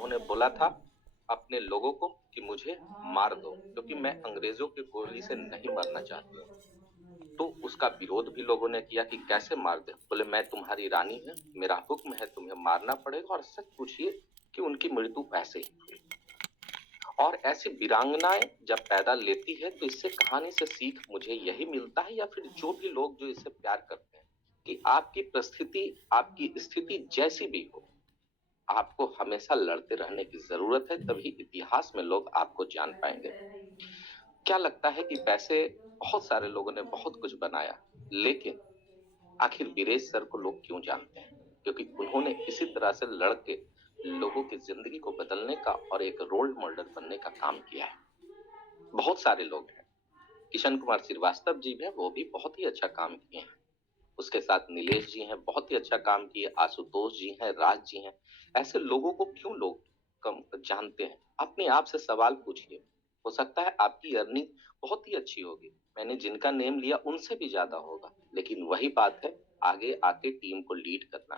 उन्होंने बोला था अपने लोगों को कि मुझे मार दो, क्योंकि मैं अंग्रेजों की गोली से नहीं मरना चाहती हूँ। तो उसका विरोध भी लोगों ने किया कि कैसे मार दे। बोले मैं तुम्हारी रानी है, मेरा हुक्म है, तुम्हें मारना पड़ेगा। और सच पूछिए कि उनकी मृत्यु ऐसे ही हुई। और ऐसी वीरांगनाएं जब पैदा लेती है तो इससे कहानी से सीख मुझे यही मिलता है, या फिर जो भी लोग जो इससे प्यार करते हैं, कि आपकी परिस्थिति, आपकी स्थिति जैसी भी हो, आपको हमेशा लड़ते रहने की जरूरत है, तभी इतिहास में लोग आपको जान पाएंगे। क्या लगता है कि पैसे, बहुत सारे लोगों ने बहुत कुछ बनाया, लेकिन आखिर वीरेश सर को लोग क्यों जानते हैं? क्योंकि उन्होंने इसी तरह से लड़ के लोगों की जिंदगी को बदलने का और एक रोल मॉडल बनने का काम किया है। बहुत सारे लोग हैं, किशन कुमार श्रीवास्तव जी हैं, वो भी बहुत ही अच्छा काम किए हैं। उसके साथ नीलेश जी हैं, बहुत ही अच्छा काम किए। आशुतोष जी हैं, राज जी हैं। ऐसे लोगों को क्यों लोग कम जानते हैं? अपने आप से सवाल पूछिए। हो सकता है आपकी अर्निंग बहुत ही अच्छी होगी, मैंने जिनका नेम लिया उनसे भी ज्यादा होगा, लेकिन वही बात है, आगे आके टीम को लीड करना,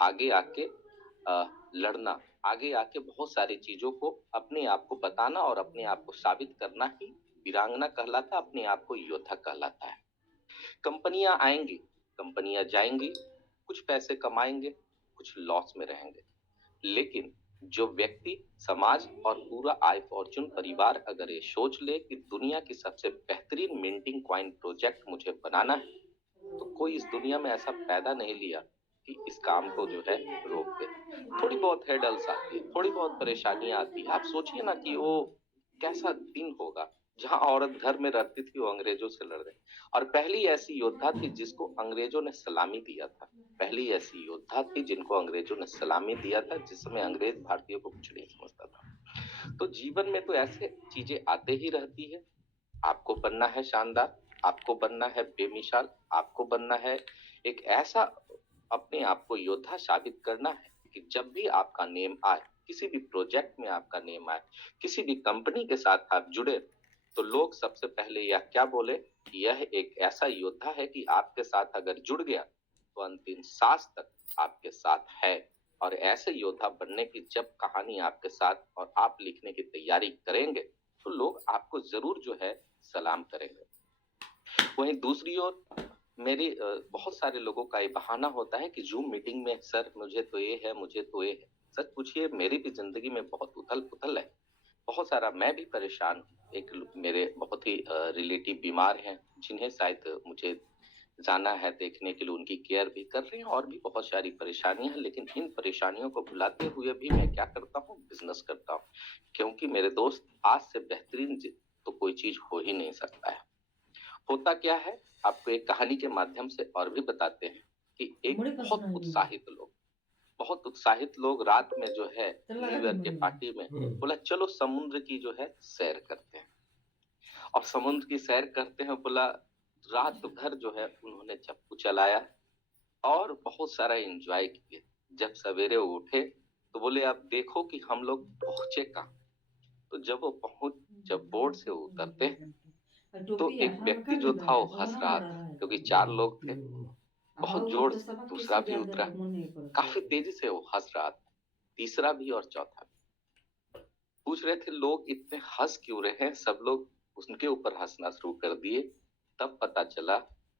आगे आके लड़ना, आगे आके बहुत सारी चीजों को अपने आप को बताना और अपने आप को साबित करना ही वीरांगना कहलाता, अपने आप को योद्धा कहलाता है। कंपनियां आएंगी, कंपनियां जाएंगी, कुछ पैसे कमाएंगे, कुछ लॉस में रहेंगे, लेकिन जो व्यक्ति, समाज और पूरा आई फॉर्चून परिवार अगर ये सोच ले कि दुनिया की सबसे बेहतरीन मिंटिंग कॉइन प्रोजेक्ट मुझे बनाना है, तो कोई इस दुनिया में ऐसा पैदा नहीं लिया कि इस काम को जो है रोक दे। थोड़ी बहुत हेडल्स आती है, थोड़ी बहुत परेशानियां आती है। आप सोचिए ना कि वो कैसा दिन होगा जहां औरत घर में रहती थी, वो अंग्रेजों से लड़ रही, और पहली ऐसी योद्धा थी जिसको अंग्रेजों ने सलामी दिया था। पहली ऐसी योद्धा थी जिनको अंग्रेजों ने सलामी दिया था, जिस समय अंग्रेज भारतीयों को कुछ नहीं समझता था। तो जीवन में तो ऐसे चीजें आते ही रहती है। आपको बनना है शानदार, आपको बनना है बेमिसाल, आपको बनना है एक ऐसा, अपने आप को योद्धा साबित करना है कि जब भी आपका नेम आए, किसी भी प्रोजेक्ट में आपका नेम आए, किसी भी कंपनी के साथ आप जुड़े, तो लोग सबसे पहले यह क्या बोले, यह एक ऐसा योद्धा है कि आपके साथ अगर जुड़ गया तो अंतिम सांस तक आपके साथ है। और ऐसे योद्धा बनने की जब कहानी आपके साथ और आप लिखने की तैयारी करेंगे, तो लोग आपको जरूर जो है सलाम करेंगे। वहीं दूसरी ओर मेरी बहुत सारे लोगों का ये बहाना होता है कि जूम मीटिंग में सर मुझे तो ये है, मुझे तो ये है। सच पूछिए, मेरी भी जिंदगी में बहुत उथल पुथल है, बहुत सारा, मैं भी परेशान हूँ। एक मेरे बहुत ही रिलेटिव बीमार हैं, जिन्हें शायद मुझे जाना है देखने के लिए, उनकी केयर भी कर रही हैं, और भी बहुत सारी परेशानियां हैं। लेकिन इन परेशानियों को भुलाते हुए भी मैं क्या करता हूँ, बिजनेस करता हूँ। क्योंकि मेरे दोस्त, आज से बेहतरीन तो कोई चीज हो ही नहीं सकता है। होता क्या है, आपको एक कहानी के माध्यम से और भी बताते हैं कि एक बहुत उत्साहित लोग रात में जो है न्यू ईयर के पार्टी में बोला चलो समुद्र की जो है सैर करते हैं। और समुद्र की सैर करते हैं, बोला रात भर जो है उन्होंने चप्पू चलाया और बहुत सारा एंजॉय किए। जब सवेरे उठे तो बोले अब देखो कि हम लोग पहुंचे कहाँ। तो जब बोर्ड से उतरते हैं तो एक व्यक्ति जो था वो हंस रहा था, क्योंकि चार लोग थे। बहुत जोर से दूसरा भी उतरा, काफी तेजी से वो हंस रहा था, तीसरा भी और चौथा भी। पूछ रहे थे लोग इतने हंस क्यों रहे हैं, सब लोग उनके ऊपर हंसना शुरू कर दिए। तब पता चला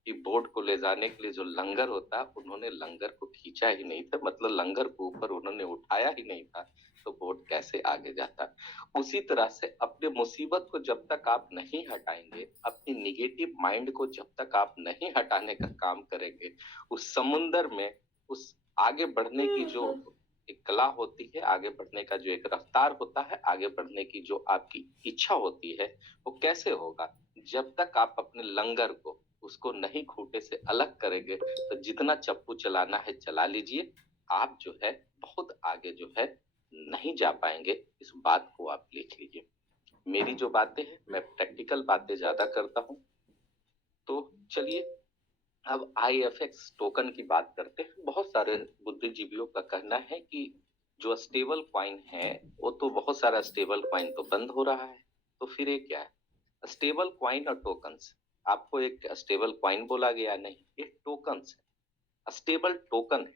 कि बोट को ले जाने के लिए जो लंगर होता, उन्होंने लंगर को खींचा ही नहीं था, मतलब लंगर को ऊपर उन्होंने उठाया ही नहीं था, तो बोट कैसे आगे जाता। उसी तरह से अपने मुसीबत को जब तक आप नहीं हटाएंगे, अपनी निगेटिव माइंड को जब तक आप नहीं हटाने का काम करेंगे, उस समुंदर में, उस आगे बढ़ने की जो एक कला होती है, आगे बढ़ने का जो एक रफ्तार होता है, आगे बढ़ने की जो आपकी इच्छा होती है, वो कैसे होगा जब तक आप अपने लंगर को, उसको नहीं खूंटे से अलग करेंगे। तो जितना चप्पू चलाना है चला लीजिए, आप जो है बहुत आगे जो है नहीं जा पाएंगे। इस बात को आप लिख लीजिए। मेरी जो बातें हैं, मैं प्रैक्टिकल बातें ज्यादा करता हूँ। तो चलिए अब आईएफएक्स टोकन की बात करते हैं। बहुत सारे बुद्धिजीवियों का कहना है कि जो स्टेबल कॉइन है, वो तो बहुत सारा स्टेबल कॉइन तो बंद हो रहा है, तो फिर ये क्या है? स्टेबल कॉइन और टोकन्स। आपको एक स्टेबल कॉइन बोला गया, नहीं, ये टोकन्स है। स्टेबल टोकन है,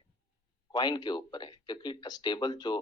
कॉइन के ऊपर है, क्योंकि स्टेबल जो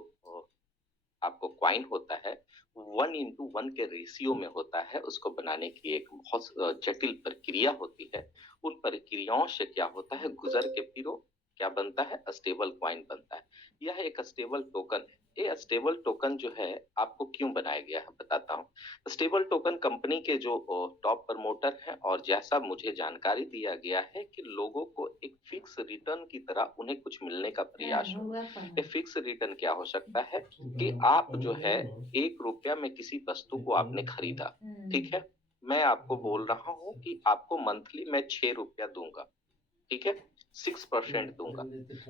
आपको क्वाइन होता है 1:1 के रेशियो में होता है, उसको बनाने की एक बहुत जटिल प्रक्रिया होती है। उन प्रक्रियाओं से क्या होता है, गुजर के फिर वो क्या बनता है, स्टेबल क्वाइन बनता है। यह एक स्टेबल टोकन है। ये स्टेबल टोकन जो है आपको क्यों बनाया गया है बताता हूँ। स्टेबल टोकन कंपनी के जो टॉप प्रमोटर हैं, और जैसा मुझे जानकारी दिया गया है कि लोगों को एक फिक्स रिटर्न की तरह उन्हें कुछ मिलने का प्रयास हो। ये फिक्स रिटर्न क्या हो सकता है कि आप जो है 1 रुपया में किसी वस्तु को आपने खरीदा, ठीक है, मैं आपको बोल रहा हूँ कि आपको मंथली मैं 6 रुपया दूंगा, ठीक है, 6% दूंगा।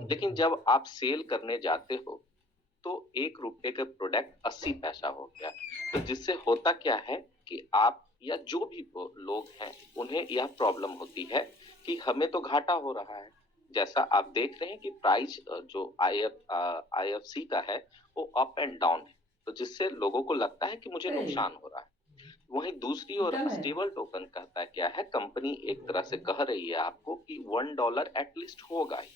लेकिन जब आप सेल करने जाते हो तो 1 रुपए का प्रोडक्ट 80 पैसा हो गया। तो जिससे होता क्या है कि आप या जो भी लोग हैं उन्हें यह प्रॉब्लम होती है कि हमें तो घाटा हो रहा है। जैसा आप देख रहे हैं कि प्राइस जो आईएफसी का है वो अप एंड डाउन है, तो जिससे लोगों को लगता है कि मुझे नुकसान हो रहा है। वहीं दूसरी ओर स्टेबल टोकन कहता है क्या है, कंपनी एक तरह से कह रही है आपको कि $1 एटलीस्ट होगा ही।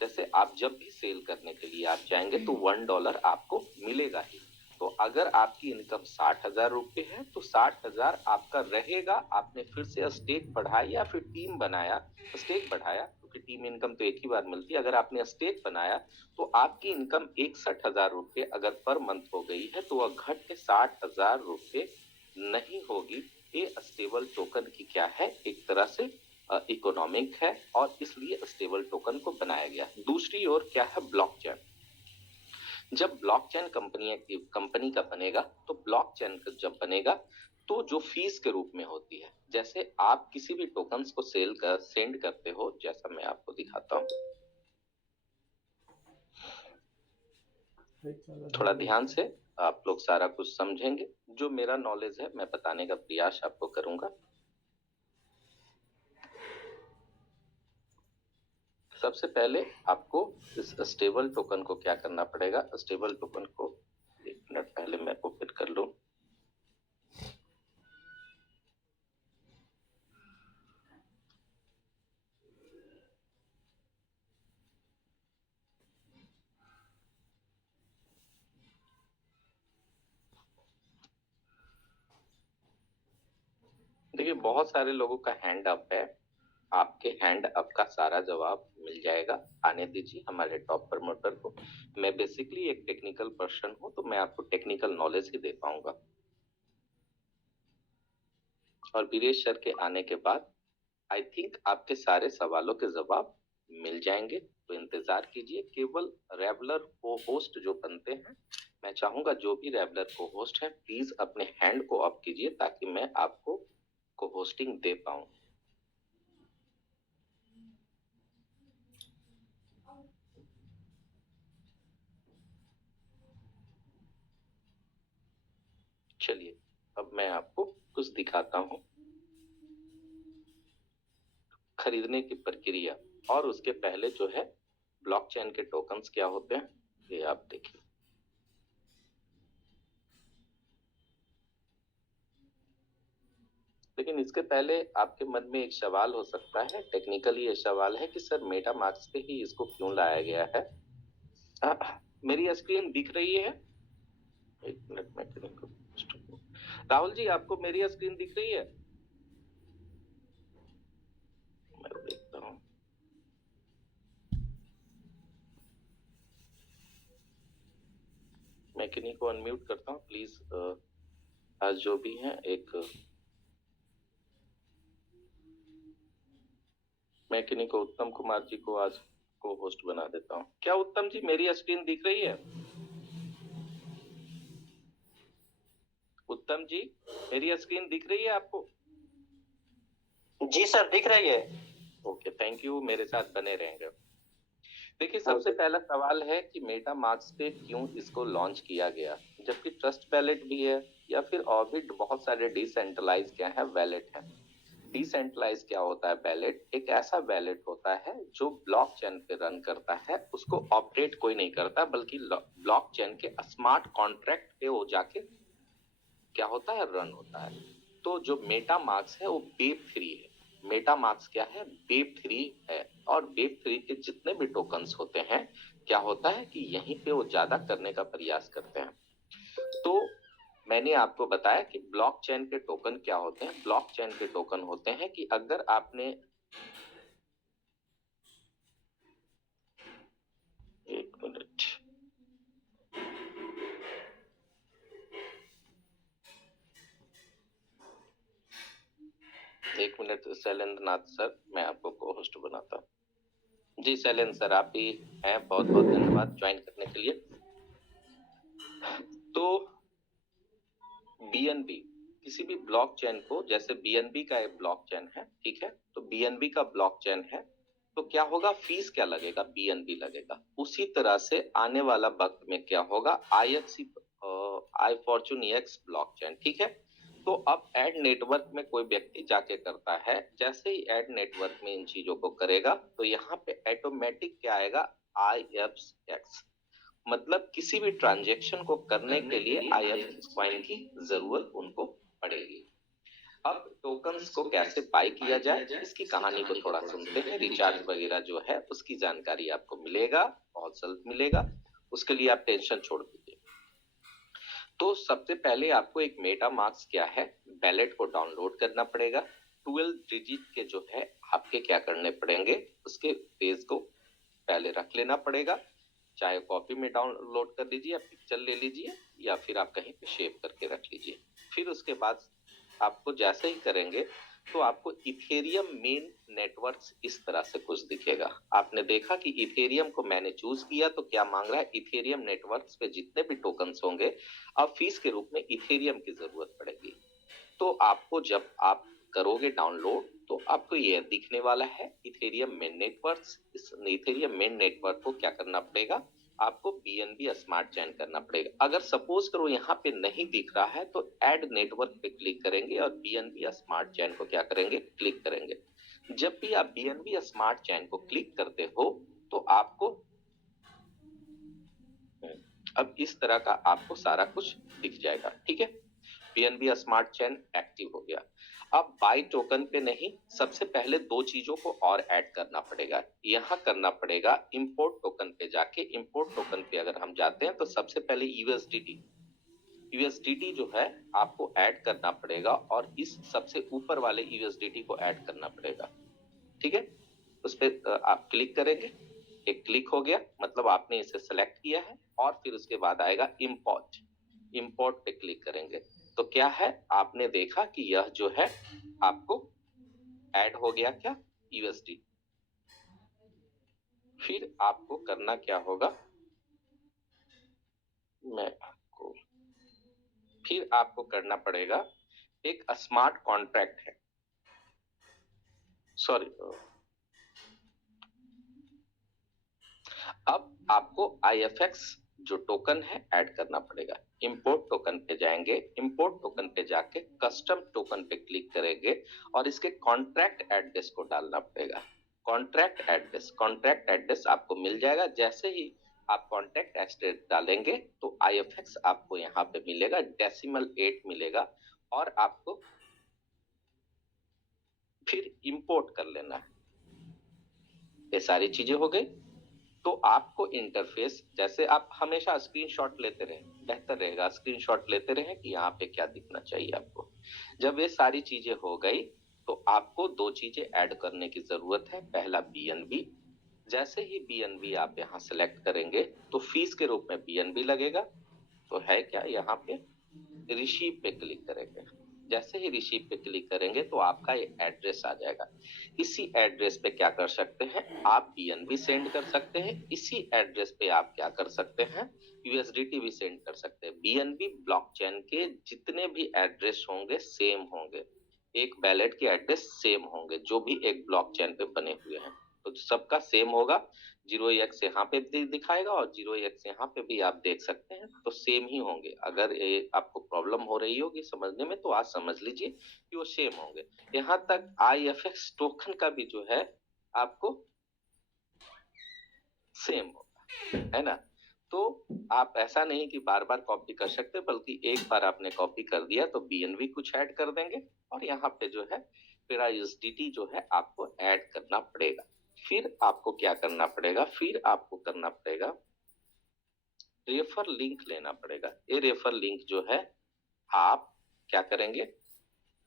जैसे आप जब भी सेल करने के लिए आप जाएंगे तो $1 आपको मिलेगा ही। तो अगर आपकी इनकम 60,000 रुपये है तो 60,000 आपका रहेगा। आपने फिर से स्टेक बढ़ाया या फिर टीम बनाया, स्टेक बढ़ाया, क्योंकि टीम इनकम तो एक ही बार मिलती है। अगर आपने स्टेक बनाया तो आपकी इनकम 61,000 रुपये अगर पर मंथ हो गई है तो वह घट के 60,000 रुपये नहीं होगी। ये स्टेबल टोकन की क्या है, एक तरह से इकोनॉमिक है, और इसलिए स्टेबल टोकन को बनाया गया। दूसरी ओर क्या है, ब्लॉकचेन। जब ब्लॉकचेन कंपनी का बनेगा तो ब्लॉकचेन जब बनेगा तो जो फीस के रूप में होती है, जैसे आप किसी भी टोकन्स को सेंड करते हो, जैसा मैं आपको दिखाता हूँ, थोड़ा ध्यान से आप लोग सारा कुछ समझेंगे। जो मेरा नॉलेज है मैं बताने का प्रयास आपको करूंगा। सबसे पहले आपको इस स्टेबल टोकन को क्या करना पड़ेगा, स्टेबल टोकन को 1 मिनट पहले मैं ओपन कर लूं। देखिए बहुत सारे लोगों का हैंड अप है, आपके हैंड अप का सारा जवाब मिल जाएगा। आने दीजिए हमारे टॉप प्रमोटर को। मैं बेसिकली एक टेक्निकल पर्सन हूं, तो मैं आपको टेक्निकल नॉलेज ही दे पाऊंगा। और वीरेश सर के आने के बाद आई थिंक आपके सारे सवालों के जवाब मिल जाएंगे। तो इंतजार कीजिए। केवल रेगुलर को होस्ट जो बनते हैं, मैं चाहूंगा जो भी रेगुलर को होस्ट है प्लीज अपने हैंड को अप कीजिए ताकि मैं आपको को होस्टिंग दे पाऊं। चलिए अब मैं आपको कुछ दिखाता हूं खरीदने की प्रक्रिया, और उसके पहले जो है ब्लॉकचेन के टोकन्स क्या होते हैं ये आप देखिए। लेकिन इसके पहले आपके मन में एक सवाल हो सकता है, टेक्निकली ये सवाल है कि सर मेटा मार्क्स पे ही इसको क्यों लाया गया है। मेरी स्क्रीन दिख रही है? 1 मिनट में राहुल जी आपको मेरी स्क्रीन दिख रही है? मैं देखता हूँ। मैं किन्हीं को अनम्यूट करता हूँ प्लीज। आज जो भी हैं एक मैं किन्हीं को उत्तम कुमार जी को आज को होस्ट बना देता हूँ। क्या उत्तम जी मेरी स्क्रीन दिख रही है? उत्तम जी मेरी स्क्रीन दिख रही है आपको? जी सर दिख रही है। ओके थैंक यू, मेरे साथ बने रहेंगे। देखिए सबसे पहला सवाल है कि मेटा मार्क्स पे क्यों इसको लॉन्च किया गया, जबकि ट्रस्ट वैलेट भी है या फिर और भी बहुत सारे डिसेंट्रलाइज क्या है वैलेट है। डिसेंट्रलाइज क्या होता है वैलेट, एक ऐसा वैलेट होता है जो ब्लॉकचेन पे रन करता है, उसको ऑपरेट कोई नहीं करता बल्कि ब्लॉकचेन के स्मार्ट कॉन्ट्रैक्ट पे वो जाके क्या होता है रन होता है। तो जो मेटा मार्क्स है वो वेब 3 है। मेटा मार्क्स क्या है, वेब 3 है, और वेब 3 के जितने भी टोकन्स होते हैं क्या होता है कि यहीं पे वो ज्यादा करने का प्रयास करते हैं। तो मैंने आपको बताया कि ब्लॉकचेन के टोकन क्या होते हैं। ब्लॉकचेन के टोकन होते हैं कि अगर आपने एक मिनट शैलेंद्र नाथ सर, मैं आपको को होस्ट बनाता हूँ। जी शैलेंद्र सर, आप भी हैं, बहुत बहुत धन्यवाद ज्वाइन करने के लिए। तो बीएनबी, किसी भी ब्लॉकचेन को, जैसे बीएनबी का एक ब्लॉकचेन है, ठीक है, तो बीएनबी का ब्लॉकचेन है, तो क्या होगा, फीस क्या लगेगा, बीएनबी लगेगा। उसी तरह से आने वाला वक्त में क्या होगा, आईएफसी आई फॉर्चून एक्स ब्लॉकचेन, ठीक है। तो अब एड नेटवर्क में कोई व्यक्ति जाके करता है, जैसे ही एड नेटवर्क में इन चीजों को करेगा तो यहाँ पे ऑटोमेटिक क्या आएगा, IFX, मतलब किसी भी ट्रांजैक्शन को करने के लिए IFX कॉइन की जरूरत उनको पड़ेगी। अब टोकन्स को कैसे बाय किया जाए, इसकी कहानी को थोड़ा सुनते हैं। रिचार्ज वगैरह जो है उसकी जानकारी आपको मिलेगा, बहुत जल्द मिलेगा, उसके लिए आप टेंशन छोड़ दीजिए। तो सबसे पहले आपको एक मेटामास्क क्या है, वैलेट को डाउनलोड करना पड़ेगा। 12 डिजिट के जो है आपके क्या करने पड़ेंगे, उसके पेज को पहले रख लेना पड़ेगा, चाहे कॉपी में डाउनलोड कर लीजिए या पिक्चर ले लीजिए या फिर आप कहीं पे सेव करके रख लीजिए। फिर उसके बाद आपको जैसे ही करेंगे तो आपको इथेरियम मेन नेटवर्क्स इस तरह से कुछ दिखेगा। आपने देखा कि इथेरियम को मैंने चूज किया तो क्या मांग रहा है, इथेरियम नेटवर्क्स पे जितने भी टोकन्स होंगे अब फीस के रूप में इथेरियम की जरूरत पड़ेगी। तो आपको जब आप करोगे डाउनलोड तो आपको ये दिखने वाला है इथेरियम मेन नेटवर्क्स। इस इथेरियम मेन नेटवर्क को क्या करना पड़ेगा, आपको बीएनबी स्मार्ट चेन करना पड़ेगा। अगर सपोज करो यहाँ पे नहीं दिख रहा है तो ऐड नेटवर्क पे क्लिक करेंगे और बीएनबी स्मार्ट चेन को क्या करेंगे, क्लिक करेंगे। जब भी आप बीएनबी स्मार्ट चेन को क्लिक करते हो तो आपको अब इस तरह का आपको सारा कुछ दिख जाएगा, ठीक है। बीएनबी स्मार्ट चेन एक्टिव हो गया। अब बाय टोकन पे नहीं, सबसे पहले दो चीजों को और ऐड करना पड़ेगा। यहाँ करना पड़ेगा इंपोर्ट टोकन पे जाके, इंपोर्ट टोकन पे अगर हम जाते हैं तो सबसे पहले यूएसडीटी जो है आपको ऐड करना पड़ेगा और इस सबसे ऊपर वाले यूएसडीटी को ऐड करना पड़ेगा, ठीक है। उस पर आप क्लिक करेंगे, एक क्लिक हो गया, मतलब आपने इसे सेलेक्ट किया है। और फिर उसके बाद आएगा इंपोर्ट पे क्लिक करेंगे तो क्या है, आपने देखा कि यह जो है आपको ऐड हो गया क्या, यूएसडी। फिर आपको करना क्या होगा, फिर आपको करना पड़ेगा, एक स्मार्ट कॉन्ट्रैक्ट है, सॉरी, अब आपको IFX जो टोकन है ऐड करना पड़ेगा। इंपोर्ट टोकन पे जाएंगे, इंपोर्ट टोकन पे जाके कस्टम टोकन पे क्लिक करेंगे और इसके कॉन्ट्रैक्ट एड्रेस को डालना पड़ेगा। कॉन्ट्रैक्ट एड्रेस आपको मिल जाएगा। जैसे ही आप कॉन्ट्रैक्ट एड्रेस डालेंगे तो IFX आपको यहाँ पे मिलेगा, डेसिमल 8 मिलेगा और आपको फिर इंपोर्ट कर लेना है। ये सारी चीजें हो गई। तो आपको इंटरफेस, जैसे आप हमेशा स्क्रीनशॉट लेते रहें, बेहतर रहेगा स्क्रीनशॉट लेते रहें कि यहाँ पे क्या दिखना चाहिए आपको। जब ये सारी चीजें हो गई तो आपको दो चीजें ऐड करने की जरूरत है। पहला बीएनबी, जैसे ही बीएनबी आप यहाँ सेलेक्ट करेंगे तो फीस के रूप में बीएनबी लगेगा। तो है क्या, यहाँ पे रिसीव पे क्लिक करेंगे। जैसे ही रिसीव पे क्लिक करेंगे तो आपका ये एड्रेस आ जाएगा। इसी एड्रेस पे क्या कर सकते हैं, आप बीएनबी सेंड कर सकते हैं। इसी एड्रेस पे आप क्या कर सकते हैं, यूएसडीटी भी सेंड कर सकते हैं। बीएनबी ब्लॉकचेन के जितने भी एड्रेस होंगे सेम होंगे, एक वैलेट के एड्रेस सेम होंगे जो भी एक ब्लॉकचेन पे बने हुए हैं, तो सबका सेम होगा। 0x यहाँ पे भी दिखाएगा और 0x यहाँ पे भी आप देख सकते हैं, तो सेम ही होंगे। अगर ये आपको प्रॉब्लम हो रही होगी समझने में तो आज समझ लीजिए कि वो सेम होंगे। यहाँ तक IFX टोकन का भी जो है आपको सेम होगा, है ना। तो आप ऐसा नहीं कि बार बार कॉपी कर सकते, बल्कि एक बार आपने कॉपी कर दिया तो बीएनबी कुछ ऐड कर देंगे और यहाँ पे जो है फिर यूएसडीटी जो है आपको ऐड करना पड़ेगा। फिर आपको क्या करना पड़ेगा, फिर आपको करना पड़ेगा रेफर लिंक लेना पड़ेगा। ये रेफर लिंक जो है आप क्या करेंगे,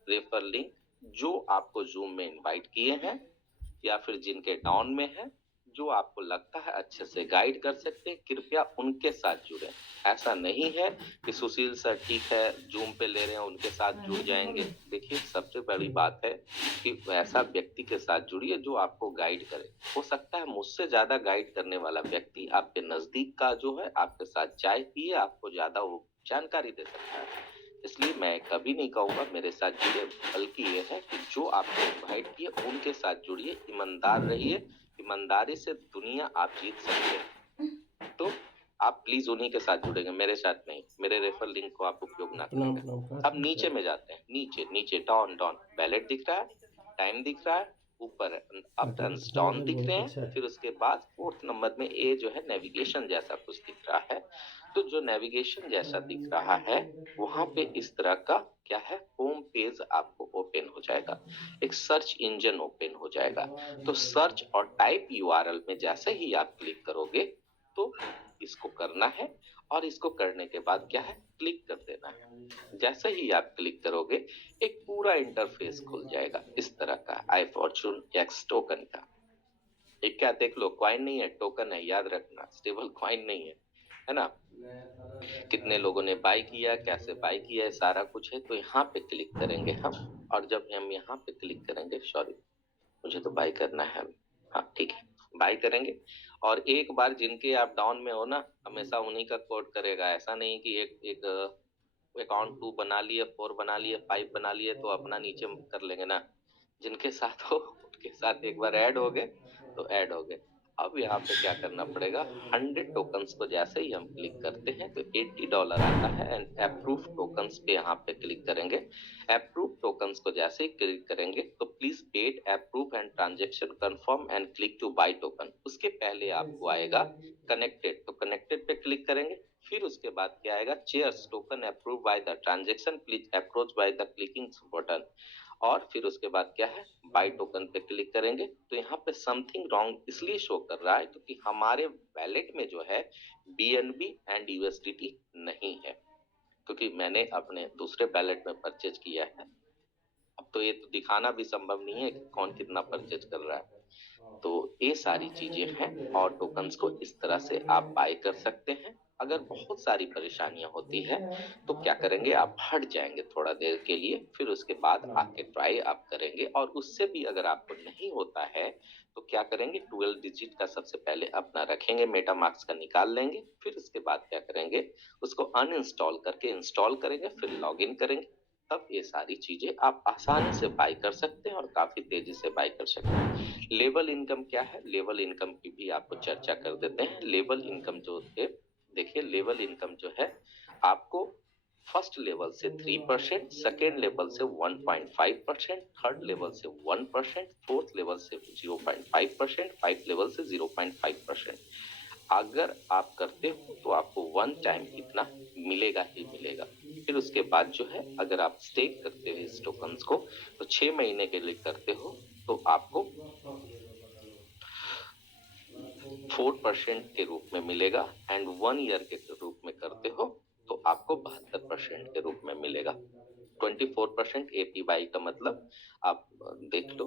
रेफर लिंक जो आपको जूम में इनवाइट किए हैं या फिर जिनके डाउन में है, जो आपको लगता है अच्छे से गाइड कर सकते हैं, कृपया उनके साथ जुड़े। ऐसा नहीं है कि सुशील सर ठीक है जूम पे ले रहे हैं उनके साथ जुड़ जाएंगे। देखिए सबसे बड़ी बात है कि ऐसा व्यक्ति के साथ जुड़िए जो आपको गाइड करे। हो सकता है मुझसे ज्यादा गाइड करने वाला व्यक्ति आपके नजदीक का जो है आपके साथ चाय पिए, आपको ज्यादा वो जानकारी दे सकता है। इसलिए मैं कभी नहीं कहूंगा मेरे साथ जुड़िए, बल्कि ये है कि जो आपको इनवाइट किए उनके साथ जुड़िए, ईमानदार रहिए। ईमानदारी से दुनिया आप जीत सकते हैं। तो आप प्लीज उन्हीं के साथ जुड़ेंगे, मेरे साथ नहीं। मेरे रेफर लिंक को आप उपयोग ना करेंगे। अब नीचे में जाते हैं, नीचे नीचे डाउन डाउन बैलेट दिख रहा है, टाइम दिख रहा है, ऊपर अप डाउन दिख रहे हैं। फिर उसके बाद फोर्थ नंबर में ए जो है नेविगेशन जैसा कुछ दिख रहा है। तो जो नेविगेशन जैसा दिख रहा है वहां पे इस तरह का क्या है, होम पेज आपको ओपन हो जाएगा, एक सर्च इंजन ओपन हो जाएगा। तो सर्च और टाइप यूआरएल में जैसे ही आप क्लिक करोगे तो इसको करना है, और इसको करने के बाद क्या है, क्लिक कर देना है। जैसे ही आप क्लिक करोगे एक पूरा इंटरफेस खुल जाएगा इस तरह का, आई फॉर्चून एक्स टोकन का। एक क्या देख लो, कॉइन नहीं है, टोकन है, याद रखना, स्टेबल कॉइन नहीं है ना। कितने लोगों ने बाय किया, कैसे बाय किया है, सारा कुछ है। तो यहाँ पे क्लिक करेंगे हम, और जब हम यहाँ पे क्लिक करेंगे, सॉरी मुझे तो बाय करना है, हाँ ठीक है, बाय करेंगे। और एक बार जिनके आप डाउन में हो ना, हमेशा उन्हीं का कोड करेगा। ऐसा नहीं कि एक एक अकाउंट 2 बना लिए, 4 बना लिए, 5 बना लिए तो अपना नीचे कर लेंगे ना। जिनके साथ हो उनके साथ एक बार ऐड हो गए तो ऐड हो गए। अब यहाँ पे क्या करना पड़ेगा, 100 टोकन्स को जैसे ही हम क्लिक करते हैं तो $80 आता है, एंड अप्रूव टोकन्स पे यहाँ पे क्लिक करेंगे। अप्रूव टोकन्स को जैसे ही क्लिक करेंगे तो please paid approve and transaction confirm and click to buy token. उसके पहले आपको आएगा कनेक्टेड, तो कनेक्टेड पे क्लिक करेंगे। फिर उसके बाद क्या आएगा, chairs token approve by the transaction please approach by the clicking button. और फिर उसके बाद क्या है, बाय टोकन पे क्लिक करेंगे। तो यहाँ पे समथिंग रॉन्ग इसलिए शो कर रहा है क्योंकि हमारे वैलेट में जो है बीएनबी एंड यूएसडीटी नहीं है, क्योंकि मैंने अपने दूसरे वैलेट में परचेज किया है। अब तो ये तो दिखाना भी संभव नहीं है कि कौन कितना परचेज कर रहा है। तो ये सारी चीजें हैं, और टोकन्स को इस तरह से आप बाय कर सकते हैं। अगर बहुत सारी परेशानियां होती है तो क्या करेंगे, आप हट जाएंगे थोड़ा देर के लिए, फिर उसके बाद आके ट्राई आप करेंगे। और उससे भी अगर आपको नहीं होता है तो क्या करेंगे, 12 डिजिट का सबसे पहले अपना रखेंगे, मेटामास्क का निकाल लेंगे। फिर उसके बाद क्या करेंगे, उसको अनइंस्टॉल करके इंस्टॉल करेंगे, फिर लॉग इन करेंगे। तब ये सारी चीजें आप आसानी से बाय कर सकते हैं और काफी तेजी से बाय कर सकते हैं। लेवल इनकम क्या है, लेवल इनकम की भी आपको चर्चा कर देते हैं। लेवल इनकम जो है, देखिए लेवल इनकम जो है आपको फर्स्ट लेवल से 3%, सेकेंड लेवल से 1.5%, थर्ड लेवल से 1%, फोर्थ लेवल से 0.5%, फाइव लेवल से 0.5%। अगर आप करते हो तो आपको वन टाइम इतना मिलेगा ही मिलेगा। फिर उसके बाद जो है, अगर आप स्टेक करते हो इस टोकन्स को तो 6 महीने के लिए करते हो तो आपको 4% के रूप में मिलेगा, एंड 1 ईयर के रूप में करते हो तो आपको 72% के रूप में मिलेगा। 24% एपीवाई का मतलब आप देख लो।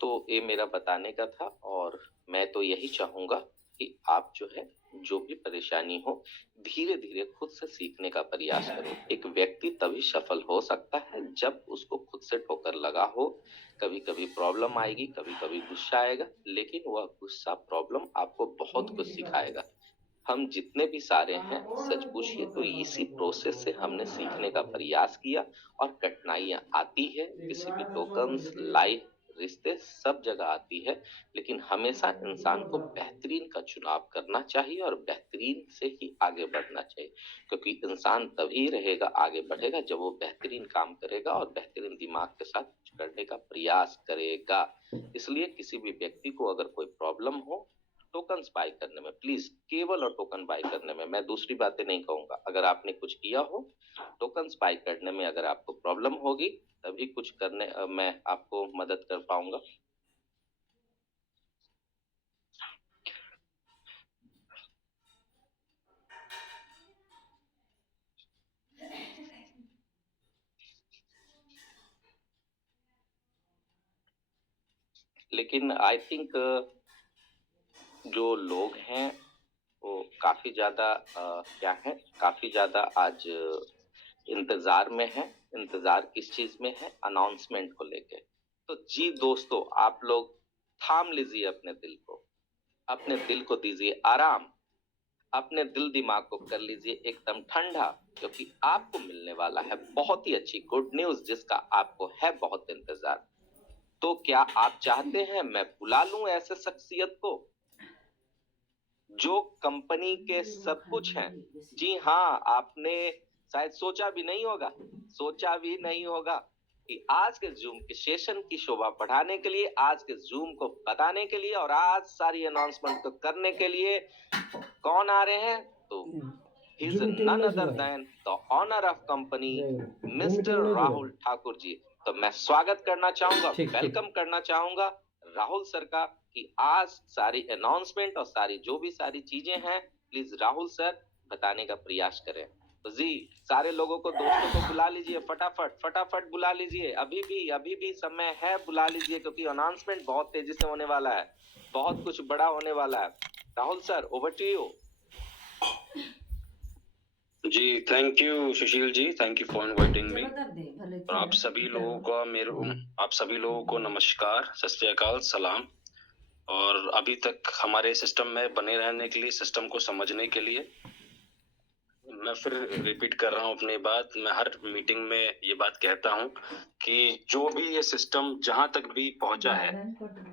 तो ये मेरा बताने का था, और मैं तो यही चाहूंगा कि आप जो है, जो भी परेशानी हो, धीरे धीरे खुद से सीखने का प्रयास करो। एक व्यक्ति तभी सफल हो सकता है जब उसको खुद से ठोकर लगा हो। कभी कभी प्रॉब्लम आएगी, कभी कभी गुस्सा आएगा, लेकिन वह गुस्सा प्रॉब्लम आपको बहुत कुछ सिखाएगा। हम जितने भी सारे हैं, सच पूछिए तो इसी प्रोसेस से हमने सीखने का प्रयास किया। और कठिनाइयां आती है, किसी भी टोकन्स, लाइफ, रिश्ते, सब जगह आती है, लेकिन हमेशा इंसान को बेहतरीन का चुनाव करना चाहिए और बेहतरीन से ही आगे बढ़ना चाहिए। क्योंकि इंसान तभी रहेगा, आगे बढ़ेगा, जब वो बेहतरीन काम करेगा और बेहतरीन दिमाग के साथ कुछ करने का प्रयास करेगा। इसलिए किसी भी व्यक्ति को अगर कोई प्रॉब्लम हो टोकन्स बाय करने में, प्लीज केवल और टोकन बाय करने में, मैं दूसरी बातें नहीं कहूंगा। अगर आपने कुछ किया हो, टोकन्स बाय करने में अगर आपको प्रॉब्लम होगी तभी कुछ करने मैं आपको मदद कर पाऊंगा। लेकिन आई थिंक जो लोग हैं वो काफी ज्यादा क्या है, काफी ज्यादा आज इंतजार में है। इंतजार किस चीज में है? अनाउंसमेंट को लेके। तो जी दोस्तों, आप लोग थाम लीजिए अपने दिल को, अपने दिल को दीजिए आराम, अपने दिल दिमाग को कर लीजिए एकदम ठंडा, क्योंकि आपको मिलने वाला है बहुत ही अच्छी गुड न्यूज, जिसका आपको है बहुत इंतजार। तो क्या आप चाहते हैं मैं बुला लूं ऐसे शख्सियत को जो कंपनी के सब कुछ हैं? जी हाँ, आपने शायद सोचा भी नहीं होगा, सोचा भी नहीं होगा कि आज के जूम के सेशन की शोभा बढ़ाने के लिए, आज के जूम को बताने के लिए और आज सारी अनाउंसमेंट को करने के लिए कौन आ रहे हैं? तो he is none other than the owner of company, Mr. Rahul Thakur ji. तो मैं स्वागत करना चाहूंगा, वेलकम करना चाहूंगा राहुल सर का, कि आज सारी अनाउंसमेंट और सारी जो भी सारी चीजें हैं, प्लीज राहुल सर बताने का प्रयास करें। तो जी, सारे लोगों को, दोस्तों को बुला लीजिए, फटाफट फटाफट बुला लीजिए, अभी भी समय है, बुला लीजिए, क्योंकि अनाउंसमेंट बहुत तेजी से होने वाला है, बहुत कुछ बड़ा होने वाला है। Rahul sir, over to you. जी, thank you Sushil ji, thank you for inviting me. और आप सभी लोगों को नमस्कार, सत श्री अकाल, सलाम। और अभी तक हमारे सिस्टम में बने रहने के लिए, सिस्टम को समझने के लिए मैं फिर रिपीट कर रहा हूँ अपनी बात। मैं हर मीटिंग में ये बात कहता हूँ कि जो भी ये सिस्टम जहाँ तक भी पहुंचा है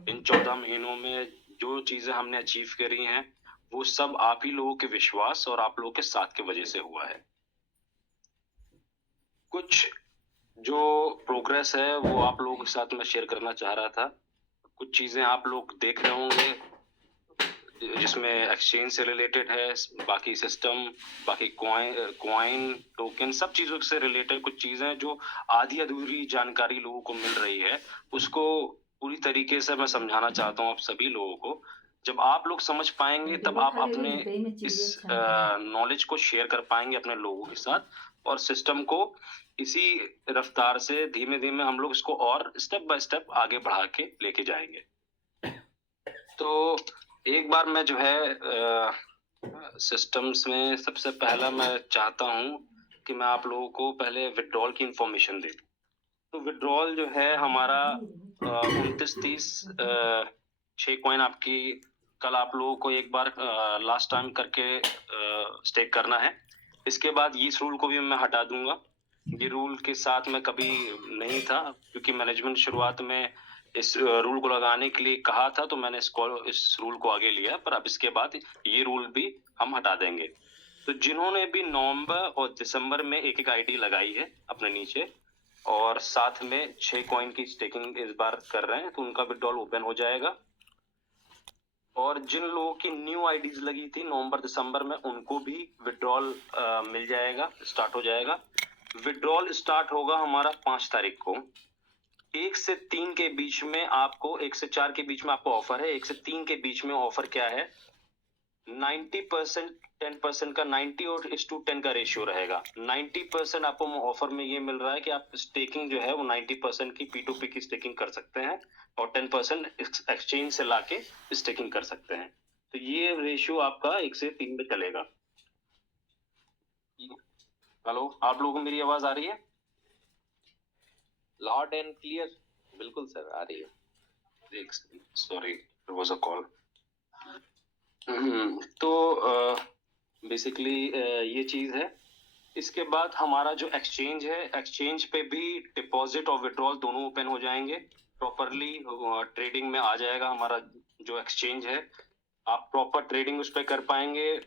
इन 14 महीनों में, जो चीजें हमने अचीव करी हैं, वो सब आप ही लोगों के विश्वास और आप लोगों के साथ की वजह से हुआ है। कुछ जो प्रोग्रेस है वो आप लोगों के साथ मैं शेयर करना चाह रहा था। कुछ चीजें आप लोग देख रहे होंगे जिसमें एक्सचेंज से रिलेटेड है, बाकी सिस्टम, बाकी कॉइन टोकन, सब चीजों से रिलेटेड कुछ चीजें जो आधी अधूरी जानकारी लोगों को मिल रही है, उसको पूरी तरीके से मैं समझाना चाहता हूँ आप सभी लोगों को। जब आप लोग समझ पाएंगे तब आप अपने इस नॉलेज को शेयर कर पाएंगे अपने लोगों के साथ, और सिस्टम को इसी रफ्तार से धीमे धीमे हम लोग इसको और स्टेप बाय स्टेप आगे बढ़ा के लेके जाएंगे। तो एक बार मैं जो है सिस्टम्स में सबसे पहला मैं चाहता हूँ कि मैं आप लोगों को पहले विड्रॉल की इंफॉर्मेशन दे। तो विड्रॉल जो है हमारा 29-30 6 कॉइन आपकी कल आप लोगों को एक बार लास्ट टाइम करके स्टेक करना है। इसके बाद इस रूल को भी मैं हटा दूंगा। ये रूल के साथ मैं कभी नहीं था, क्योंकि मैनेजमेंट शुरुआत में इस रूल को लगाने के लिए कहा था, तो मैंने इस रूल को आगे लिया। पर अब इसके बाद ये रूल भी हम हटा देंगे। तो जिन्होंने भी नवंबर और दिसंबर में एक एक आईडी लगाई है अपने नीचे, और साथ में 6 कॉइन की स्टेकिंग इस बार कर रहे हैं, तो उनका विड्रॉल ओपन हो जाएगा। और जिन लोगों की न्यू आईडीज लगी थी नवंबर दिसंबर में, उनको भी विड्रॉल मिल जाएगा, स्टार्ट हो जाएगा। विड्रॉल स्टार्ट होगा हमारा 5 तारीख को। 1 से 3 के बीच में आपको, 1 से 4 के बीच में आपको ऑफर है। 1 से 3 के बीच में ऑफर क्या है? 90% 10% का 90 और 1:10 का रेशियो रहेगा। 90% आपको ऑफर में ये मिल रहा है कि आप स्टेकिंग जो है वो 90% की P2P की स्टेकिंग कर सकते हैं, और 10% एक्सचेंज से लाके स्टेकिंग कर सकते हैं। तो ये रेशियो आपका 1 से 3 में चलेगा। हेलो, आप लोगों को मेरी आवाज आ रही है? लाउड एंड क्लियर, बिल्कुल सर, आ रही है। Sorry, there was a call. तो बेसिकली ये चीज है। इसके बाद हमारा जो एक्सचेंज है, एक्सचेंज पे भी डिपॉजिट और विड्रॉल दोनों ओपन हो जाएंगे प्रॉपरली। ट्रेडिंग में आ जाएगा हमारा जो एक्सचेंज है। आप प्रॉपर ट्रेडिंग उस पर कर पाएंगे,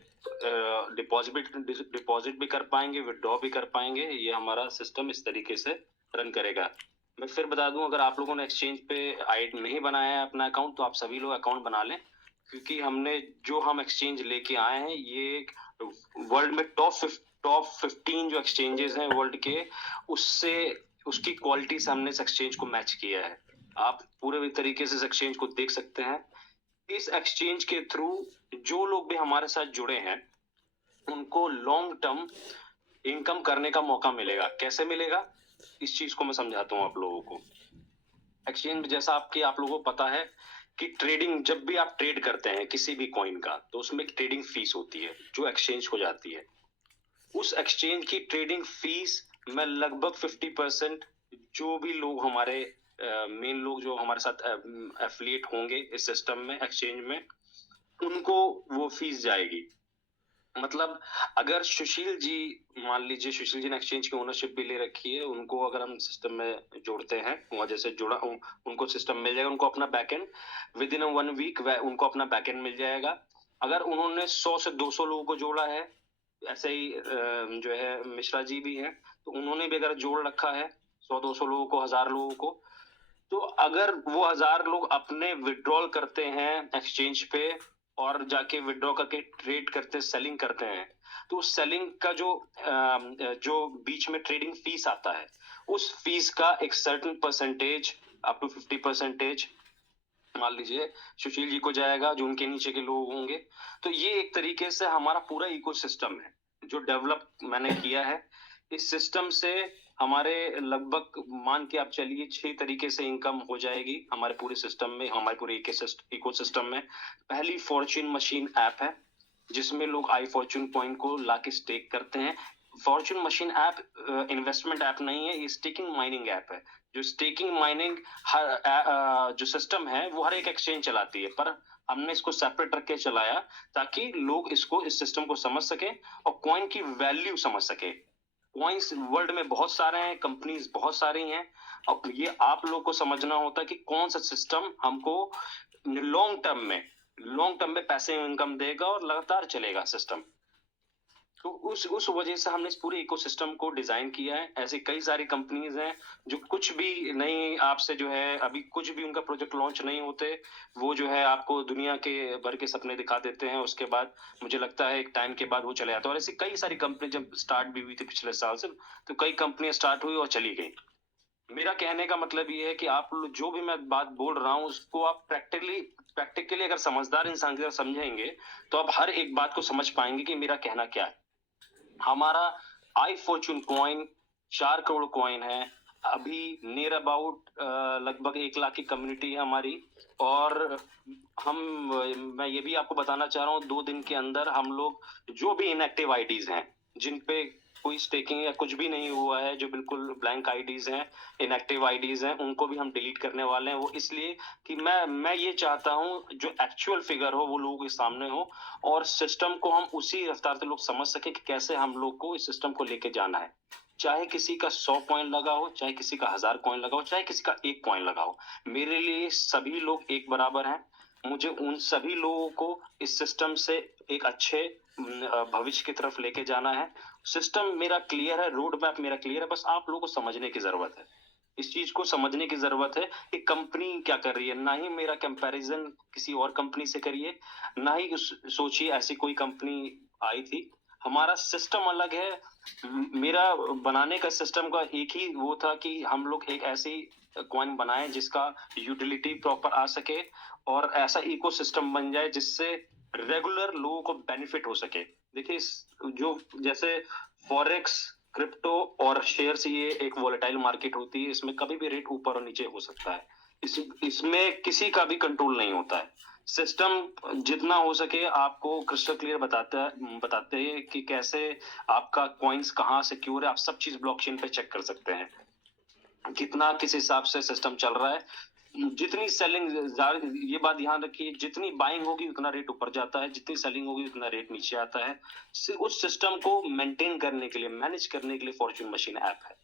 डिपॉजिट भी कर पाएंगे, विड्रॉ भी कर पाएंगे। ये हमारा सिस्टम इस तरीके से रन करेगा। मैं फिर बता दूं, अगर आप लोगों ने एक्सचेंज पे आईडी नहीं बनाया है अपना अकाउंट, तो आप सभी लोग अकाउंट बना लें, क्योंकि हम एक्सचेंज लेके आए हैं, ये वर्ल्ड में टॉप 15 जो एक्सचेंजेस हैं वर्ल्ड के, उससे उसकी क्वालिटी से हमने इस एक्सचेंज को मैच किया है। आप पूरे तरीके से इस एक्सचेंज को देख सकते हैं। इस एक्सचेंज के थ्रू जो लोग भी हमारे साथ जुड़े हैं, उनको लॉन्ग टर्म इनकम करने का मौका मिलेगा। कैसे मिलेगा, इस चीज को मैं समझाता हूँ आप लोगों को। एक्सचेंज जैसा आप लोगों को पता है कि ट्रेडिंग, जब भी आप ट्रेड करते हैं किसी भी कॉइन का, तो उसमें एक ट्रेडिंग फीस होती है जो एक्सचेंज हो जाती है। उस एक्सचेंज की ट्रेडिंग फीस में लगभग 50% जो भी लोग हमारे मेन लोग जो हमारे साथ एफिलिएट होंगे इस सिस्टम में, एक्सचेंज में, उनको वो फीस जाएगी। मतलब अगर सुशील जी, मान लीजिए सुशील जी ने एक्सचेंज की ओनरशिप भी ले रखी है, उनको अगर हम सिस्टम में जोड़ते हैं, वहां जैसे जुड़ा उनको सिस्टम मिल जाएगा, उनको अपना बैकएंड विद इन 1 वीक उनको अपना बैकएंड मिल जाएगा। अगर उन्होंने 100 से 200 लोगों को जोड़ा है, ऐसे ही जो है मिश्रा जी भी हैं, तो उन्होंने भी अगर जोड़ रखा है 100-200 लोगों को, 1000 लोगों को, तो अगर वो 1000 लोग अपने विड्रॉल करते हैं एक्सचेंज पे और जाके विड्रॉ करके ट्रेड करते, सेलिंग करते हैं, तो सेलिंग का जो बीच में ट्रेडिंग फीस आता है, उस फीस का एक सर्टेन परसेंटेज अप टू 50% मान लीजिए सुशील जी को जाएगा, जो उनके नीचे के लोग होंगे। तो ये एक तरीके से हमारा पूरा इकोसिस्टम है जो डेवलप मैंने किया है। इस सिस्टम से हमारे लगभग मान के आप चलिए 6 तरीके से इनकम हो जाएगी हमारे पूरे सिस्टम में, हमारे पूरे इकोसिस्टम में। पहली फॉर्च्यून मशीन ऐप है जिसमें लोग आई फॉर्च्यून कॉइन को लाके स्टेक करते हैं। Fortune machine app investment app नहीं है, ये स्टेकिंग माइनिंग ऐप है। जो स्टेकिंग माइनिंग जो सिस्टम है वो हर एक एक्सचेंज चलाती है, पर हमने इसको सेपरेट रख के चलाया ताकि लोग इसको, इस सिस्टम को समझ सके और कॉइन की वैल्यू समझ सके। कॉइन्स वर्ल्ड में बहुत सारे हैं, कंपनीज बहुत सारी हैं, अब ये आप लोग को समझना होता है कि कौन सा सिस्टम हमको लॉन्ग टर्म में पैसे इनकम देगा और लगातार चलेगा सिस्टम। तो उस वजह से हमने इस पूरे इकोसिस्टम को डिजाइन किया है। ऐसी कई सारी कंपनीज हैं जो कुछ भी नहीं, आपसे जो है अभी कुछ भी उनका प्रोजेक्ट लॉन्च नहीं होते, वो जो है आपको दुनिया के भर के सपने दिखा देते हैं, उसके बाद मुझे लगता है एक टाइम के बाद वो चले जाते हैं। और ऐसी कई सारी कंपनी जब स्टार्ट भी हुई थी पिछले साल से, तो कई कंपनियां स्टार्ट हुई और चली गई। मेरा कहने का मतलब ये है कि आप जो भी मैं बात बोल रहा हूँ उसको आप प्रैक्टिकली अगर समझदार इंसान की तरह समझेंगे तो आप हर एक बात को समझ पाएंगे कि मेरा कहना क्या है। हमारा आई फॉर्च्यून कॉइन 4 करोड़ कॉइन है अभी, नियर अबाउट लगभग 1 लाख की कम्युनिटी है हमारी। और मैं ये भी आपको बताना चाह रहा हूँ, 2 दिन के अंदर हम लोग जो भी इनएक्टिव आईडीज हैं जिन पे कोई स्टेकिंग या कुछ भी नहीं हुआ है, जो बिल्कुल ब्लैंक आईडीज हैं, इनएक्टिव आईडीज हैं, उनको भी हम डिलीट करने वाले हैं। वो इसलिए कि मैं ये चाहता हूँ जो एक्चुअल फिगर हो वो लोगों के सामने हो और सिस्टम को हम उसी रफ्तार से लोग समझ सके कि कैसे हम लोग को इस सिस्टम को लेके जाना है। चाहे किसी का 100 कॉइन लगा हो, चाहे किसी का 1000 कॉइन लगा हो, चाहे किसी का 1 कॉइन लगा हो, मेरे लिए सभी लोग एक बराबर हैं। मुझे उन सभी लोगों को इस सिस्टम से एक अच्छे भविष्य की तरफ लेके जाना है। सिस्टम मेरा क्लियर है, रोड मैप मेरा क्लियर है, बस आप लोगों को समझने की जरूरत है। इस चीज को समझने की जरूरत है कि कंपनी क्या कर रही है। ना ही मेरा कंपैरिजन किसी और कंपनी से करिए, ना ही सोचिए ऐसी कोई कंपनी आई थी। हमारा सिस्टम अलग है। मेरा बनाने का सिस्टम का एक ही वो था कि हम लोग एक ऐसी कॉइन बनाए जिसका यूटिलिटी प्रॉपर आ सके और ऐसा इकोसिस्टम बन जाए जिससे रेगुलर लोगों को बेनिफिट हो सके। देखिए जो जैसे फॉरेक्स, क्रिप्टो और शेयर्स, ये एक वोलेटाइल मार्केट होती है, इसमें कभी भी रेट ऊपर और नीचे हो सकता है। इसमें किसी का भी कंट्रोल नहीं होता है। सिस्टम जितना हो सके आपको क्रिस्टल क्लियर बताते हैं कि कैसे आपका कॉइन्स कहाँ सिक्योर है। आप सब चीज ब्लॉकचेन पे चेक कर सकते हैं, कितना किस हिसाब से सिस्टम चल रहा है। जितनी सेलिंग, ये बात ध्यान रखिए, जितनी बाइंग होगी उतना रेट ऊपर जाता है, जितनी सेलिंग होगी उतना रेट नीचे आता है। उस सिस्टम को मेंटेन करने के लिए, मैनेज करने के लिए फॉर्च्यून मशीन ऐप है।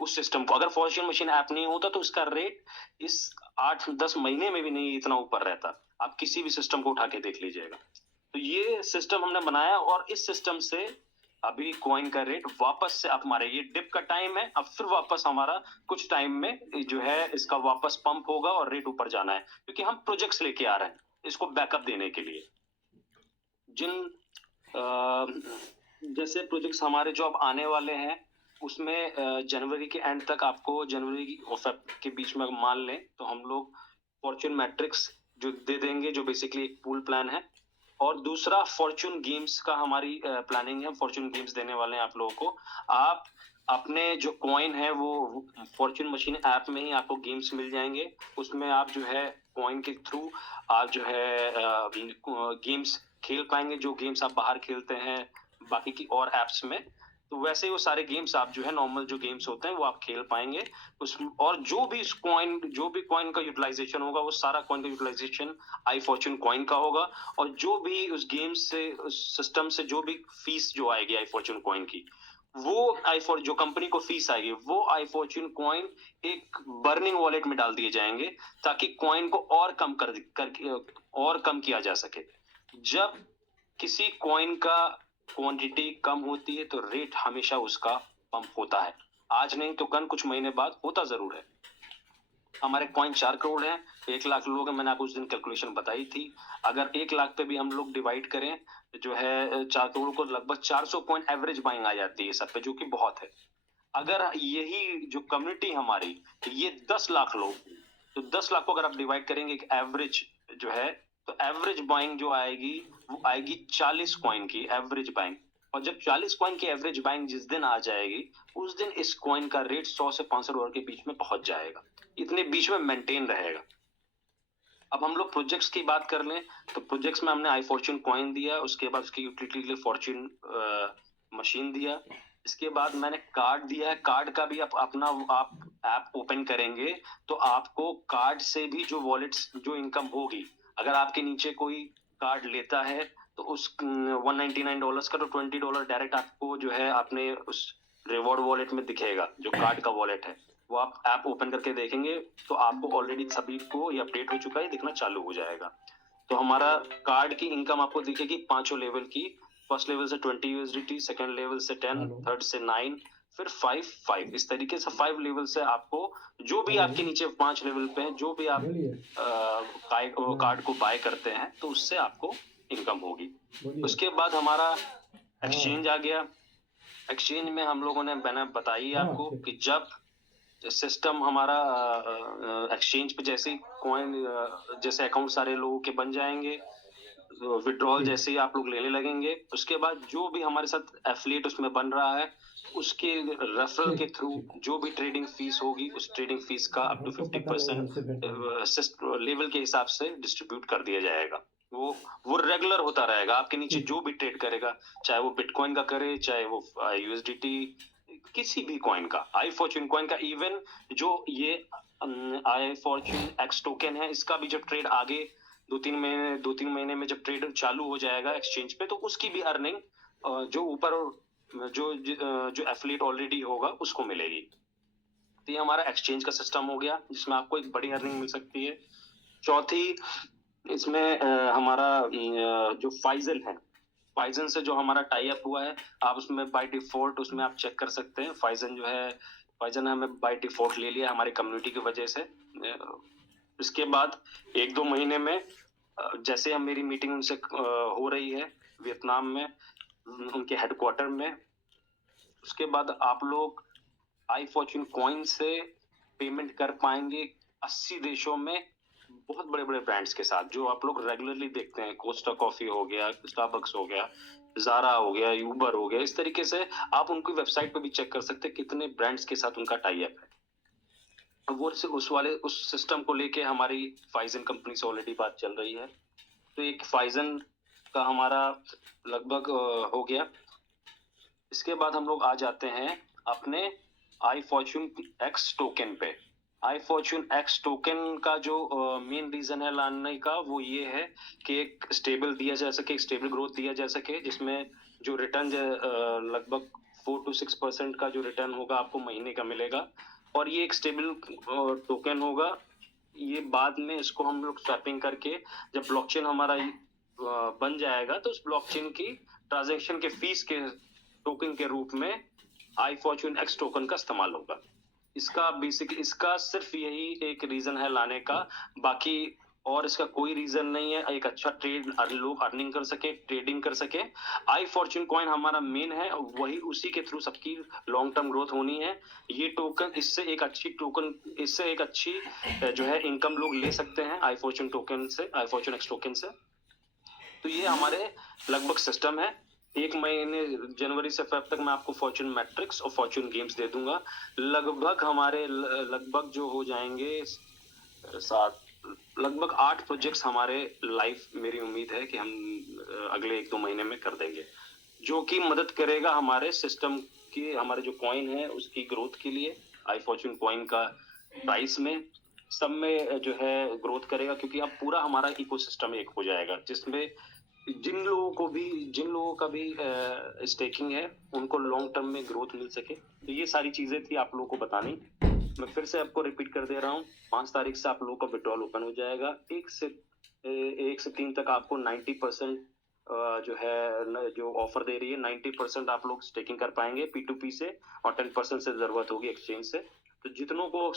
उस सिस्टम को, अगर फॉर्च्यून मशीन ऐप नहीं होता तो इसका रेट इस 8-10 महीने में भी नहीं इतना ऊपर रहता। आप किसी भी सिस्टम को उठा के देख लीजिएगा। तो ये सिस्टम हमने बनाया और इस सिस्टम से अभी कॉइन का रेट वापस से, अब हमारे ये डिप का टाइम है, अब फिर वापस हमारा कुछ टाइम में जो है इसका वापस पंप होगा और रेट ऊपर जाना है, क्योंकि हम प्रोजेक्ट्स लेके आ रहे हैं इसको बैकअप देने के लिए। जिन जैसे प्रोजेक्ट्स हमारे जो अब आने वाले हैं उसमें जनवरी के एंड तक, आपको जनवरी और फेब के बीच में मान लें तो हम लोग फॉर्च्यून मैट्रिक्स जो दे देंगे, जो बेसिकली एक पूल प्लान है, और दूसरा फॉर्चून गेम्स का हमारी प्लानिंग है, फॉर्चून गेम्स देने वाले हैं आप लोगों को। आप अपने जो कॉइन है वो फॉर्चून मशीन ऐप में ही आपको गेम्स मिल जाएंगे, उसमें आप जो है कॉइन के थ्रू आप जो है गेम्स खेल पाएंगे, जो गेम्स आप बाहर खेलते हैं बाकी की और एप्स में, तो वैसे ही वो सारे गेम्स आप जो है नॉर्मल जो गेम्स होते हैं वो आप खेल पाएंगे उस, और जो भी कॉइन का यूटिलाइजेशन होगा वो सारा कॉइन का यूटिलाइजेशन आई फॉर्चून कॉइन का होगा, और जो भी उस गेम से उस सिस्टम से जो भी फीस जो आएगी आई फॉर्चून कॉइन की, वो जो कंपनी को फीस आएगी वो आई फॉर्चून कॉइन एक बर्निंग वॉलेट में डाल दिए जाएंगे, ताकि कॉइन को और कम किया जा सके। जब किसी कॉइन का क्वांटिटी कम होती है तो रेट हमेशा उसका पंप होता है, आज नहीं तो कल कुछ महीने बाद होता जरूर है। हमारे कॉइन 4 करोड़ है, 1 लाख लोग हैं, मैंने आपको उस दिन कैलकुलेशन बताई थी। अगर 1 लाख पे भी हम लोग डिवाइड करें जो है 4 करोड़ को, लगभग 400 कॉइन एवरेज बाइंग आ जाती है सब पे, जो कि बहुत है। अगर यही जो कम्युनिटी हमारी ये 10 लाख लोग, तो 10 लाख को अगर आप डिवाइड करेंगे एक एवरेज जो है, तो एवरेज बाइंग जो आएगी वो आएगी 40 कॉइन की एवरेज बाइंग, और जब 40 कॉइन की एवरेज बाइंग जिस दिन आ जाएगी उस दिन इस कॉइन का रेट 100 से 500 डॉलर के बीच में पहुंच जाएगा, इतने बीच में मेंटेन रहेगा। अब हम लोग प्रोजेक्ट्स की बात कर लें तो प्रोजेक्ट्स में हमने आई फॉर्चून कॉइन दिया, उसके बाद उसकी यूटिलिटी के लिए फॉर्चून मशीन दिया, इसके बाद मैंने कार्ड दिया है। कार्ड का भी आप ऐप ओपन करेंगे तो आपको कार्ड से भी जो वॉलेट्स जो इनकम होगी, अगर आपके नीचे कोई कार्ड लेता है तो उस $199 का तो $20 डायरेक्ट आपको जो है अपने उस रिवॉर्ड वॉलेट में दिखेगा, जो कार्ड का वॉलेट है वो आप ऐप ओपन करके देखेंगे तो आपको ऑलरेडी सभी को ये अपडेट हो चुका है, दिखना चालू हो जाएगा। तो हमारा कार्ड की इनकम आपको दिखेगी 5 लेवल की, फर्स्ट लेवल से 20 USDT, सेकंड लेवल से 10, थर्ड से 9, फिर 5, इस तरीके से 5 लेवल से आपको जो भी आपके नीचे 5 लेवल पे है, जो भी आप कार्ड को बाय करते हैं तो उससे आपको इनकम होगी। उसके बाद हमारा एक्सचेंज आ गया। एक्सचेंज में हम लोगों ने मैंने बताई आपको कि जब सिस्टम हमारा एक्सचेंज पे जैसे कॉइन जैसे अकाउंट सारे लोगों के बन जाएंगे, विड्रॉल जैसे ही आप लोग लेने लगेंगे, उसके बाद जो भी हमारे साथ एफिलिएट उसमें बन रहा है उसके रेफरल के थ्रू जो भी ट्रेडिंग फीस होगी उस ट्रेडिंग फीस का अप टू 50% लेवल के हिसाब से डिस्ट्रीब्यूट कर दिया जाएगा। वो रेगुलर होता रहेगा, आपके नीचे जो भी ट्रेड करेगा, चाहे वो बिटकॉइन का करे, चाहे वो यूएसडीटी, किसी भी कॉइन का, आई फॉर्चून कॉइन का, इवन जो ये आई फॉर्चून एक्स टोकन है, इसका भी जब ट्रेड आगे 2-3 महीने में जब ट्रेड चालू हो जाएगा एक्सचेंज पे, तो उसकी भी अर्निंग जो ऊपर जो एफिलिएट ऑलरेडी होगा उसको मिलेगी। तो ये हमारा एक्सचेंज का सिस्टम हो गया जिसमें आपको एक बड़ी अर्निंग मिल सकती है। चौथी इसमें हमारा जो फाइजन है, फाइजन से जो हमारा टाई अप हुआ है, आप उसमें बाय डिफॉल्ट उसमें आप चेक कर सकते हैं। फाइजन हमें बाय डिफॉल्ट ले लिया हमारी कम्युनिटी की वजह से। इसके बाद 1-2 महीने में जैसे हम मेरी मीटिंग उनसे हो रही है वियतनाम में उनके हेडक्वार्टर में, उसके बाद आप लोग आई फॉर्चून कॉइन से पेमेंट कर पाएंगे 80 देशों में बहुत बड़े बड़े ब्रांड्स के साथ, जो आप लोग रेगुलरली देखते हैं। कोस्टा कॉफी हो गया, स्टारबक्स हो गया, ज़ारा हो गया, यूबर हो गया, इस तरीके से आप उनकी वेबसाइट पे भी चेक कर सकते हैं कितने ब्रांड्स के साथ उनका टाई अप है। वो उस सिस्टम को लेके हमारी फाइजन कंपनी से ऑलरेडी बात चल रही है। तो एक फाइजन का हमारा लगभग हो गया। इसके बाद हम लोग आ जाते हैं अपने आई फॉर्चून एक्स टोकन पे। आई फॉर्चून एक्स टोकन का जो मेन रीजन है लाने का वो ये है कि एक स्टेबल दिया जा सके, एक स्टेबल ग्रोथ दिया जा सके, जिसमें जो रिटर्न लगभग 4 to 6% का जो रिटर्न होगा आपको महीने का मिलेगा, और ये एक स्टेबल टोकन होगा। ये बाद में इसको हम लोग स्वैपिंग करके जब ब्लॉकचेन हमारा बन जाएगा तो उस ब्लॉकचेन की ट्रांजैक्शन के फीस के टोकन के रूप में आई फॉर्चून एक्स टोकन का इस्तेमाल होगा। इसका सिर्फ यही एक रीजन है लाने का, बाकी और इसका कोई रीजन नहीं है। एक अच्छा लोग अर्निंग कर सके, ट्रेडिंग कर सके। आई फॉर्चून कॉइन हमारा मेन है, वही उसी के थ्रू सबकी लॉन्ग टर्म ग्रोथ होनी है। ये टोकन इससे एक अच्छी जो है इनकम लोग ले सकते हैं आई फॉर्चून टोकन से, आई फॉर्चून एक्स टोकन से। तो ये हमारे लगभग सिस्टम है। एक महीने जनवरी से फेब तक मैं आपको फॉर्च्यून मैट्रिक्स और फॉर्च्यून गेम्स दे दूंगा। लगभग हमारे लगभग जो हो जाएंगे 7 लगभग 8 प्रोजेक्ट्स हमारे लाइव, मेरी उम्मीद है कि हम अगले 1-2 महीने में कर देंगे, जो कि मदद करेगा हमारे सिस्टम की, हमारे जो कॉइन है उसकी ग्रोथ के लिए। आई फॉर्च्यून कॉइन का प्राइस में सब में जो है ग्रोथ करेगा, क्योंकि अब पूरा हमारा इकोसिस्टम एक हो जाएगा, जिसमें जिन लोगों का भी स्टेकिंग है उनको लॉन्ग टर्म में ग्रोथ मिल सके। तो ये सारी चीजें थी आप लोगों को बतानी। मैं फिर से आपको रिपीट कर दे रहा हूँ, 5 तारीख से आप लोगों का विड्रॉल ओपन हो जाएगा। 1 से 3 तक आपको 90% जो है जो ऑफर दे रही है, 90% आप लोग स्टेकिंग कर पाएंगे P2P से, और 10% से जरूरत होगी एक्सचेंज से। तो जितनों को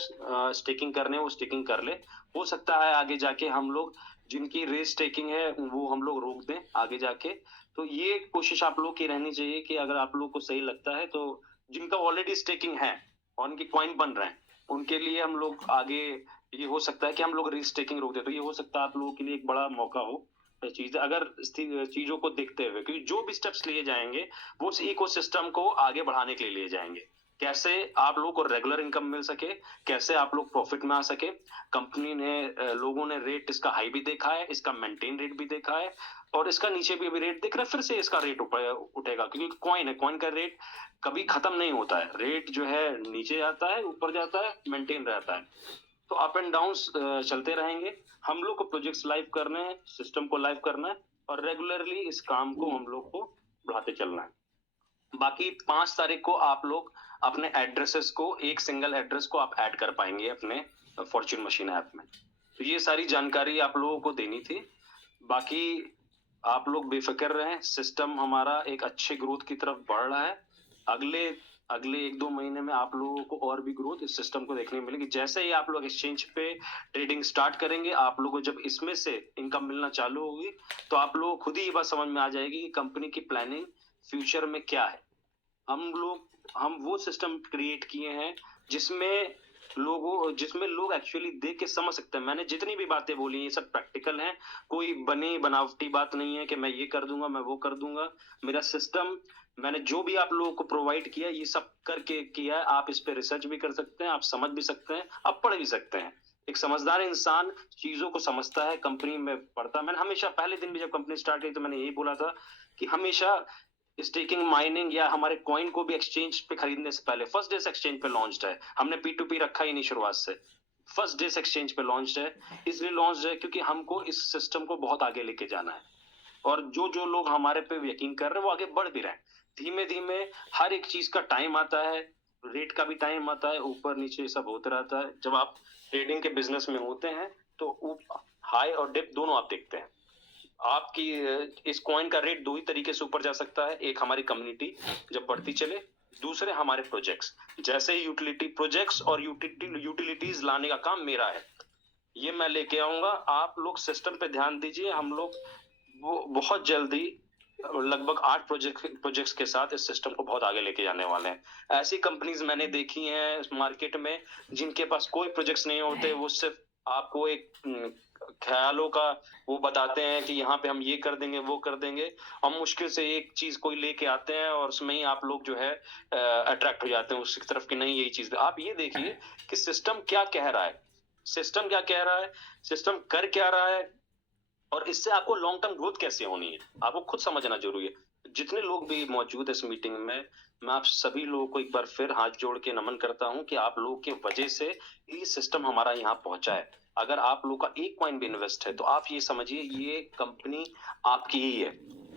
स्टेकिंग करने वो स्टेकिंग कर ले। हो सकता है आगे जाके हम लोग जिनकी रेस स्टेकिंग है वो हम लोग रोक दें आगे जाके। तो ये कोशिश आप लोग की रहनी चाहिए कि अगर आप लोग को सही लगता है तो जिनका ऑलरेडी स्टेकिंग है और उनकी कॉइन बन रहे हैं उनके लिए हम लोग आगे, ये हो सकता है कि हम लोग रेस स्टेकिंग रोक दें। तो ये हो सकता है आप लोगों के लिए एक बड़ा मौका हो चीज, अगर चीजों को देखते हुए, क्योंकि जो भी स्टेप्स लिए जाएंगे वो उस इकोसिस्टम को आगे बढ़ाने के लिए लिए जाएंगे। कैसे आप लोगों को रेगुलर इनकम मिल सके, कैसे आप लोग प्रॉफिट में आ सके। कंपनी ने लोगों ने रेट इसका हाई भी देखा है, इसका मेंटेन रेट भी देखा है, और इसका नीचे भी अभी रेट देख रहे हैं। फिर से इसका रेट उठेगा, क्योंकि कॉइन है, कॉइन का रेट कभी खत्म नहीं होता है। रेट जो है नीचे जाता है, ऊपर जाता है, मेंटेन रहता है। तो अप एंड डाउन चलते रहेंगे। हम लोग को प्रोजेक्ट्स लाइव करने हैं, सिस्टम को लाइव करना है, और रेगुलरली इस काम को हम लोग को बढ़ाते चलना है। बाकी 5 तारीख को आप लोग अपने एड्रेसेस को, एक सिंगल एड्रेस को आप ऐड कर पाएंगे अपने फॉर्च्यून मशीन ऐप में। तो ये सारी जानकारी आप लोगों को देनी थी। बाकी आप लोग बेफिक्र रहें, सिस्टम हमारा एक अच्छे ग्रोथ की तरफ बढ़ रहा है। अगले 1-2 महीने में आप लोगों को और भी ग्रोथ इस सिस्टम को देखने मिलेगी। जैसे ही आप लोग एक्सचेंज पे ट्रेडिंग स्टार्ट करेंगे, आप लोगों को जब इसमें से इनकम मिलना चालू होगी तो आप लोग खुद ही ये बात समझ में आ जाएगी कि कंपनी की प्लानिंग फ्यूचर में क्या है। हम वो सिस्टम क्रिएट किए हैं जिसमें लोग एक्चुअली देख के समझ सकते हैं। मैंने जितनी भी बातें बोली ये सब प्रैक्टिकल हैं, कोई बनी बनावटी बात नहीं है कि मैं ये कर दूंगा, मैं वो कर दूंगा। मेरा सिस्टम, मैंने जो भी आप लोगों को प्रोवाइड किया ये सब करके किया है। आप इस पे रिसर्च भी कर सकते हैं, आप समझ भी सकते हैं, आप पढ़ भी सकते हैं। एक समझदार इंसान चीजों को समझता है, कंपनी में पढ़ता है। मैंने हमेशा पहले दिन भी जब कंपनी स्टार्ट की तो मैंने यही बोला था कि हमेशा स्टेकिंग, माइनिंग या हमारे कॉइन को भी एक्सचेंज पे खरीदने से पहले फर्स्ट डे से एक्सचेंज पे लॉन्च्ड है। हमने P2P रखा ही नहीं शुरुआत से, फर्स्ट डे से एक्सचेंज पे लॉन्च्ड है। इसलिए लॉन्च्ड है क्योंकि हमको इस सिस्टम को बहुत आगे लेके जाना है, और जो लोग हमारे पे यकीन कर रहे हैं वो आगे बढ़ भी रहे हैं। धीमे धीमे हर एक चीज का टाइम आता है, रेट का भी टाइम आता है, ऊपर नीचे सब होता रहता है। जब आप ट्रेडिंग के बिजनेस में होते हैं तो हाई और डिप दोनों आप देखते हैं। आपकी इस कॉइन का रेट 2 ही तरीके से ऊपर जा सकता है, एक हमारी कम्युनिटी जब बढ़ती चले, दूसरे हमारे प्रोजेक्ट्स। जैसे यूटिलिटी प्रोजेक्ट्स और यूटिलिटीज लाने का काम मेरा है, ये मैं लेके आऊंगा। आप लोग सिस्टम पे ध्यान दीजिए। हम लोग वो बहुत जल्दी लगभग 8 प्रोजेक्ट्स के साथ इस सिस्टम को बहुत आगे लेके जाने वाले हैं। ऐसी कंपनीज मैंने देखी हैं मार्केट में जिनके पास कोई प्रोजेक्ट्स नहीं होते, वो सिर्फ आपको एक ख्यालों का वो बताते हैं कि यहाँ पे हम ये कर देंगे, वो कर देंगे। हम मुश्किल से एक चीज कोई लेके आते हैं और उसमें ही आप लोग जो है अट्रैक्ट हो जाते हैं उसकी तरफ कि नहीं यही चीज। आप ये देखिए कि सिस्टम क्या कह रहा है, सिस्टम क्या कह रहा है, सिस्टम कर क्या रहा है, और इससे आपको लॉन्ग टर्म ग्रोथ कैसे होनी है आपको खुद समझना जरूरी है। जितने लोग भी मौजूद है इस मीटिंग में, मैं आप सभी लोगों को एक बार फिर हाथ जोड़ के नमन करता हूं कि आप लोगों की वजह से ये सिस्टम हमारा यहाँ पहुंचा है। अगर आप लोग का एक कॉइन भी इन्वेस्ट है तो आप ये समझिए ये कंपनी आपकी ही है।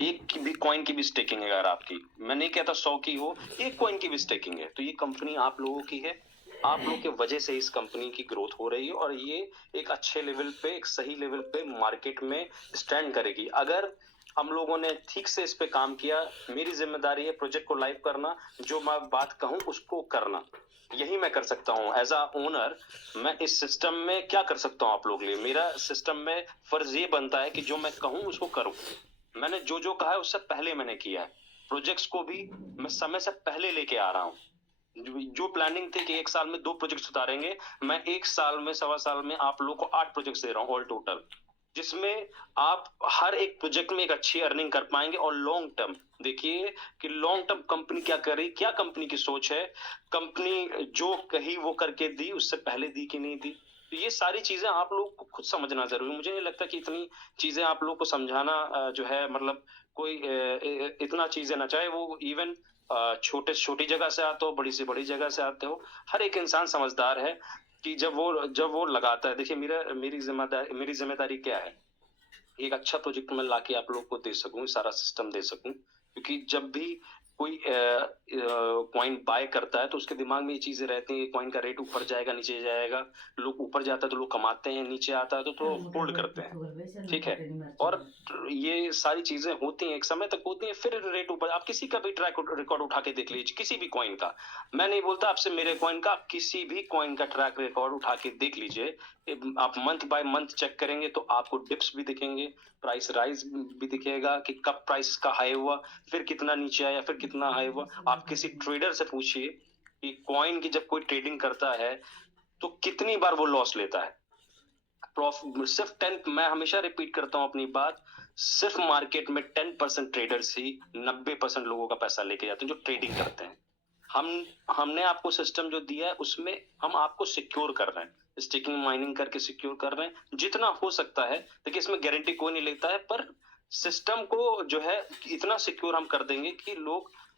एक की भी कॉइन की भी स्टेकिंग है, अगर आपकी, मैं नहीं कहता 100 की हो, एक कॉइन की भी स्टेकिंग है तो ये कंपनी आप लोगों की है। आप लोग के वजह से इस कंपनी की ग्रोथ हो रही है और ये एक अच्छे लेवल पे, एक सही लेवल पे मार्केट में स्टैंड करेगी। अगर हम लोगों ने ठीक से इस पे काम किया, मेरी जिम्मेदारी है प्रोजेक्ट को लाइव करना, जो मैं बात कहूं उसको करना, यही मैं कर सकता हूं। एज अ ओनर मैं इस सिस्टम में क्या कर सकता हूं आप लोग लिए, मेरा सिस्टम में फर्ज ये बनता है कि जो मैं कहूं उसको करूं। मैंने जो कहा है उससे पहले मैंने किया है। प्रोजेक्ट्स को भी मैं समय से पहले लेके आ रहा हूं। जो प्लानिंग थी कि 1 साल में 2 प्रोजेक्ट्स उतारेंगे, मैं 1 साल में, 1.25 साल में आप लोगों को 8 प्रोजेक्ट्स दे रहा हूं ऑल टोटल, जिसमें आप हर एक प्रोजेक्ट में एक अच्छी अर्निंग कर पाएंगे। और लॉन्ग टर्म देखिए कि लॉन्ग टर्म कंपनी क्या कर रही, क्या कंपनी की सोच है, कंपनी जो कही वो करके दी, उससे पहले दी कि नहीं दी। तो ये सारी चीजें आप लोग को खुद समझना जरूरी है। मुझे नहीं लगता कि इतनी चीजें आप लोग को समझाना जो है मतलब कोई इतना चीजें ना, चाहे वो इवन छोटे छोटी जगह से आते हो, बड़ी से बड़ी जगह से आते हो, हर एक इंसान समझदार है कि जब वो लगाता है। देखिए मेरी जिम्मेदारी क्या है, एक अच्छा प्रोजेक्ट मैं लाके आप लोग को दे सकूं, सारा सिस्टम दे सकूं। क्योंकि जब भी कोई कॉइन बाय करता है तो उसके दिमाग में ये चीजें रहती हैं, कॉइन का रेट ऊपर जाएगा नीचे जाएगा, लोग ऊपर जाता है तो लोग कमाते हैं, नीचे आता है तो होल्ड करते हैं, ठीक है। और ये सारी चीजें होती हैं, एक समय तक होती हैं, फिर रेट ऊपर। आप किसी का भी ट्रैक रिकॉर्ड उठा के देख लीजिए, किसी भी कॉइन का, मैं नहीं बोलता आपसे मेरे कॉइन का, आप किसी भी कॉइन का ट्रैक रिकॉर्ड उठा के देख लीजिए। आप मंथ बाय मंथ चेक करेंगे तो आपको डिप्स भी दिखेंगे, प्राइस राइज भी दिखेगा कि कब प्राइस का हाई हुआ, फिर कितना नीचे आया, फिर कितना हाई हुआ। आप किसी ट्रेडर से पूछिए कि कॉइन की जब कोई ट्रेडिंग करता है तो कितनी बार वो लॉस लेता है। प्रॉफिट सिर्फ 10, मैं हमेशा रिपीट करता हूं अपनी बात, सिर्फ मार्केट में 10% ट्रेडर्स ही 90% लोगों का पैसा लेके जाते हैं जो ट्रेडिंग करते हैं। हमने आपको सिस्टम जो दिया है उसमें हम आपको सिक्योर कर रहे हैं, स्टेकिंग माइनिंग करके सिक्योर कर रहे हैं जितना हो सकता है। देखिए इसमें गारंटी कोई नहीं लेता है, पर सिस्टम को जो है इतना सिक्योर हम कर देंगे कि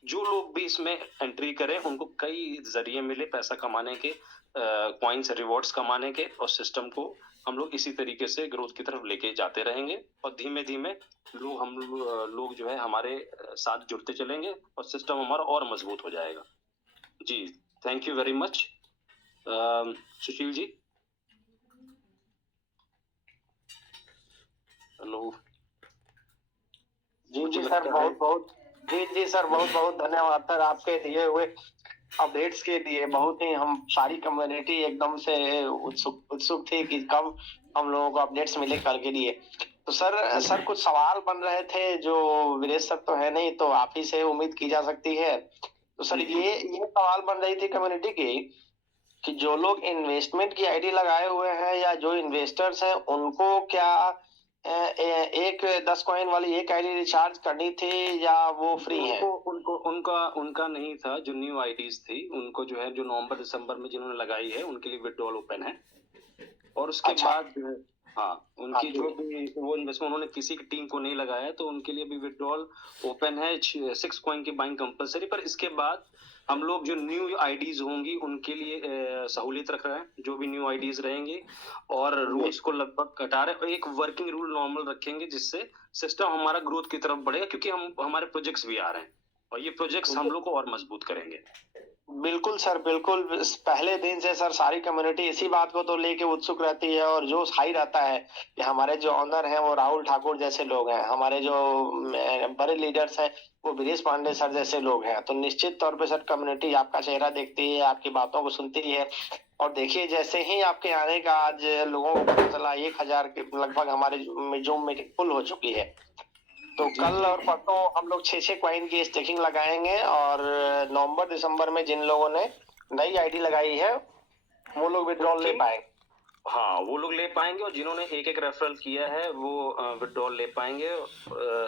जो लोग भी इसमें एंट्री करें उनको कई जरिए मिले पैसा कमाने के, कॉइन्स रिवॉर्ड्स कमाने के, और सिस्टम को हम लोग इसी तरीके से ग्रोथ की तरफ लेके जाते रहेंगे। और धीमे धीमे लोग जो है हमारे साथ जुड़ते चलेंगे और सिस्टम हमारा और मजबूत हो जाएगा। जी, thank you very much. Sushil ji, hello. जी सर, बहुत बहुत जी सर, बहुत बहुत धन्यवाद सर आपके दिए हुए अपडेट्स के लिए। बहुत ही हम सारी कम्युनिटी एकदम से उत्सुक थी कि कब हम लोगों को अपडेट्स मिले कल के लिए। तो सर कुछ सवाल बन रहे थे जो वीरेश सर तो है नहीं, तो आप ही से उम्मीद की जा सकती है। तो सर ये सवाल बन रही थी कम्युनिटी की कि जो लोग इन्वेस्टमेंट की आईडी लगाए हुए हैं या जो इन्वेस्टर्स हैं उनको क्या एक 10 कॉइन वाली एक आईडी रिचार्ज करनी थी या वो फ्री है? उनका नहीं था। जो न्यू आईडीज थी उनको जो है, जो नवंबर दिसंबर में जिन्होंने लगाई है उनके लिए विड्रॉल ओपन है। और उसके बाद जो है, हाँ, उनकी जो भी वो इन्वेस्टमेंट उन्होंने किसी की टीम को नहीं लगाया है तो उनके लिए भी विड्रॉल ओपन है। 6 कॉइन की बाइंग कंपलसरी। पर इसके बाद हम लोग जो न्यू आईडीज होंगी उनके लिए सहूलियत रख रहे हैं, जो भी न्यू आईडीज रहेंगी, और रूल्स को लगभग घटा रहे हैं। एक वर्किंग रूल नॉर्मल रखेंगे जिससे सिस्टम हमारा ग्रोथ की तरफ बढ़ेगा, क्योंकि हमारे प्रोजेक्ट्स भी आ रहे हैं और ये प्रोजेक्ट्स हम लोग को और मजबूत करेंगे। बिल्कुल सर, बिल्कुल। पहले दिन से सर सारी कम्युनिटी इसी बात को तो लेके उत्सुक रहती है और जोश हाई रहता है कि हमारे जो ऑनर हैं वो राहुल ठाकुर जैसे लोग हैं, हमारे जो बड़े लीडर्स हैं वो वीरेश पांडे सर जैसे लोग हैं। तो निश्चित तौर पे सर कम्युनिटी आपका चेहरा देखती है, आपकी बातों को सुनती है। और देखिए जैसे ही आपके आने का आज लोगों को पता चला 1000 के लगभग हमारे जूम मीटिंग फुल हो चुकी है। तो कल और परसों हम लोग 6 कॉइन की स्टेकिंग लगाएंगे और नवंबर दिसंबर में जिन लोगों ने नई आईडी लगाई है वो लोग विड्रॉल ले पाएंगे। हाँ, वो लोग ले पाएंगे, और जिन्होंने एक रेफरल किया है वो विड्रॉल ले पाएंगे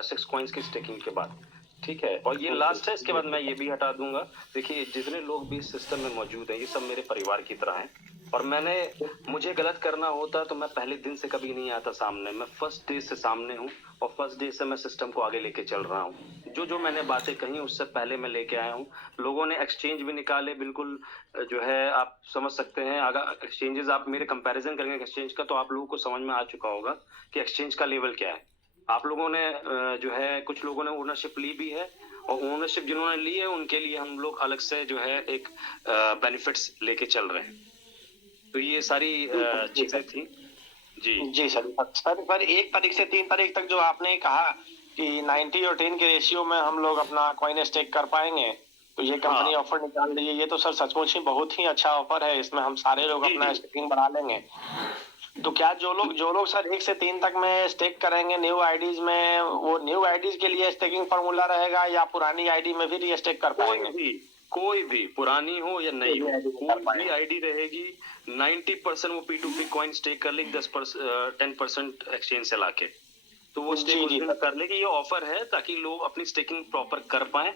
6 कॉइन्स की स्टेकिंग के बाद। ठीक है, और ये लास्ट है, इसके बाद मैं ये भी हटा दूंगा। देखिए जितने लोग भी सिस्टम में मौजूद हैं ये सब मेरे परिवार की तरह हैं, और मुझे गलत करना होता तो मैं पहले दिन से कभी नहीं आता सामने। मैं फर्स्ट डे से सामने हूँ और फर्स्ट डे से मैं सिस्टम को आगे लेके चल रहा हूँ। जो मैंने बातें कही उससे पहले मैं लेके आया हूँ। लोगों ने एक्सचेंज भी निकाले, बिल्कुल जो है आप समझ सकते हैं। अगर एक्सचेंजेस आप मेरे कंपैरिजन करेंगे एक्सचेंज का तो आप लोगों को समझ में आ चुका होगा कि एक्सचेंज का लेवल क्या है। आप लोगों ने जो है, कुछ लोगों ने ओनरशिप ली भी है, और ओनरशिप जिन्होंने ली है उनके लिए हम लोग अलग से जो है एक बेनिफिट्स लेके चल रहे हैं। तो ये सारी चीजें थी। जी सर। 1 तारीख से 3 तारीख तक जो आपने कहा कि 90 और 10 के रेशियो में हम लोग अपना कॉइन स्टेक कर पाएंगे, तो ये कंपनी ऑफर निकाल रही है। ये तो सर सचमुच ही बहुत ही अच्छा ऑफर है, इसमें हम सारे लोग अपना स्टेकिंग बढ़ा लेंगे। तो क्या जो लोग सर 1 से 3 तक में स्टेक करेंगे न्यू आईडीज में, वो न्यू आईडीज के लिए स्टेकिंग फार्मूला रहेगा या पुरानी आईडी में भी स्टेक कर पाएंगे? कोई भी पुरानी हो या नई हो, कोई भी आईडी रहेगी, 90% वो P2P कॉइन स्टेक कर लेगी, 10% एक्सचेंज से लाके, तो वो स्टेक उस दिन कर लेगी। ये ऑफर है ताकि लोग अपनी स्टेकिंग प्रॉपर कर पाए।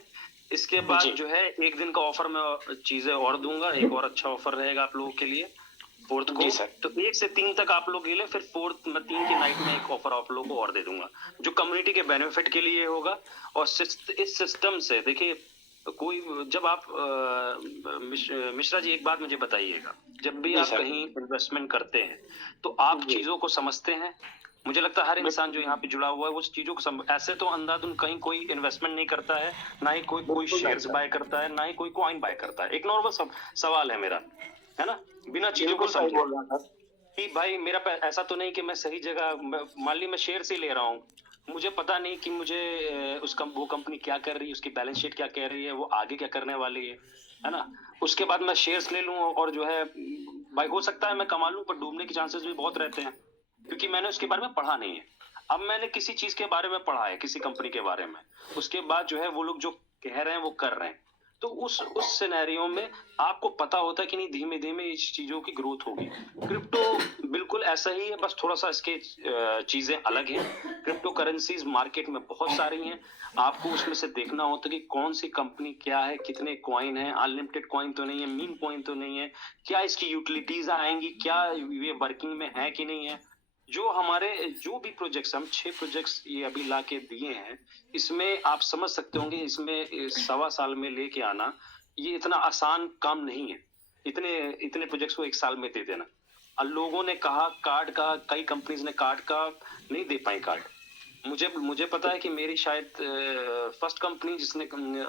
इसके बाद जो है 1 दिन का ऑफर मैं चीजें और दूंगा, एक और अच्छा ऑफर रहेगा आप लोगों के लिए 4th को। तो 1 से 3 तक आप लोग ले, फिर 4th में 3 की नाइट में एक ऑफर आप लोगों को और दे दूंगा, जो कम्युनिटी के बेनिफिट के लिए होगा। और इस सिस्टम से देखिए, कोई जब आप मिश्रा जी एक बात मुझे बताइएगा, जब भी आप कहीं इन्वेस्टमेंट करते हैं तो आप चीजों को समझते हैं। मुझे लगता है हर इंसान जो यहाँ पे जुड़ा हुआ है वो चीजों को ऐसे तो अंधाधुन कहीं कोई इन्वेस्टमेंट नहीं करता है, ना ही कोई शेयर्स बाय करता है, ना ही कोई कॉइन बाय करता है। एक नॉर्मल सवाल है मेरा, है ना, बिना चीजों को समझे कि भाई मेरा ऐसा तो नहीं कि मैं सही जगह, मान ली मैं शेयर से ले रहा हूँ, मुझे पता नहीं कि मुझे वो कंपनी क्या कर रही है, उसकी बैलेंस शीट क्या कह रही है, वो आगे क्या करने वाली है ना। उसके बाद मैं शेयर्स ले लूं और जो है भाई हो सकता है मैं कमा लूं, पर डूबने के चांसेस भी बहुत रहते हैं, क्योंकि मैंने उसके बारे में पढ़ा नहीं है। अब मैंने किसी चीज के बारे में पढ़ा है, किसी कंपनी के बारे में, उसके बाद जो है वो लोग जो कह रहे हैं वो कर रहे हैं, तो उस सिनेरियो में आपको पता होता है कि नहीं धीमे धीमे इस चीजों की ग्रोथ होगी। क्रिप्टो बिल्कुल ऐसा ही है, बस थोड़ा सा इसके चीजें अलग हैं। क्रिप्टो करेंसीज मार्केट में बहुत सारी हैं, आपको उसमें से देखना होता है कि कौन सी कंपनी क्या है, कितने कॉइन है, अनलिमिटेड कॉइन तो नहीं है, मीम कॉइन तो नहीं है, क्या इसकी यूटिलिटीज आएंगी, क्या ये वर्किंग में है कि नहीं है। जो भी प्रोजेक्ट्स, हम 6 प्रोजेक्ट्स ये अभी ला के दिए हैं, इसमें आप समझ सकते होंगे, इसमें 1.25 साल में लेके आना ये इतना आसान काम नहीं है, इतने प्रोजेक्ट्स को 1 साल में दे देना। और लोगों ने कहा कार्ड का, कई कंपनीज ने कार्ड का नहीं दे पाई कार्ड। मुझे पता है कि मेरी शायद फर्स्ट कंपनी जिसने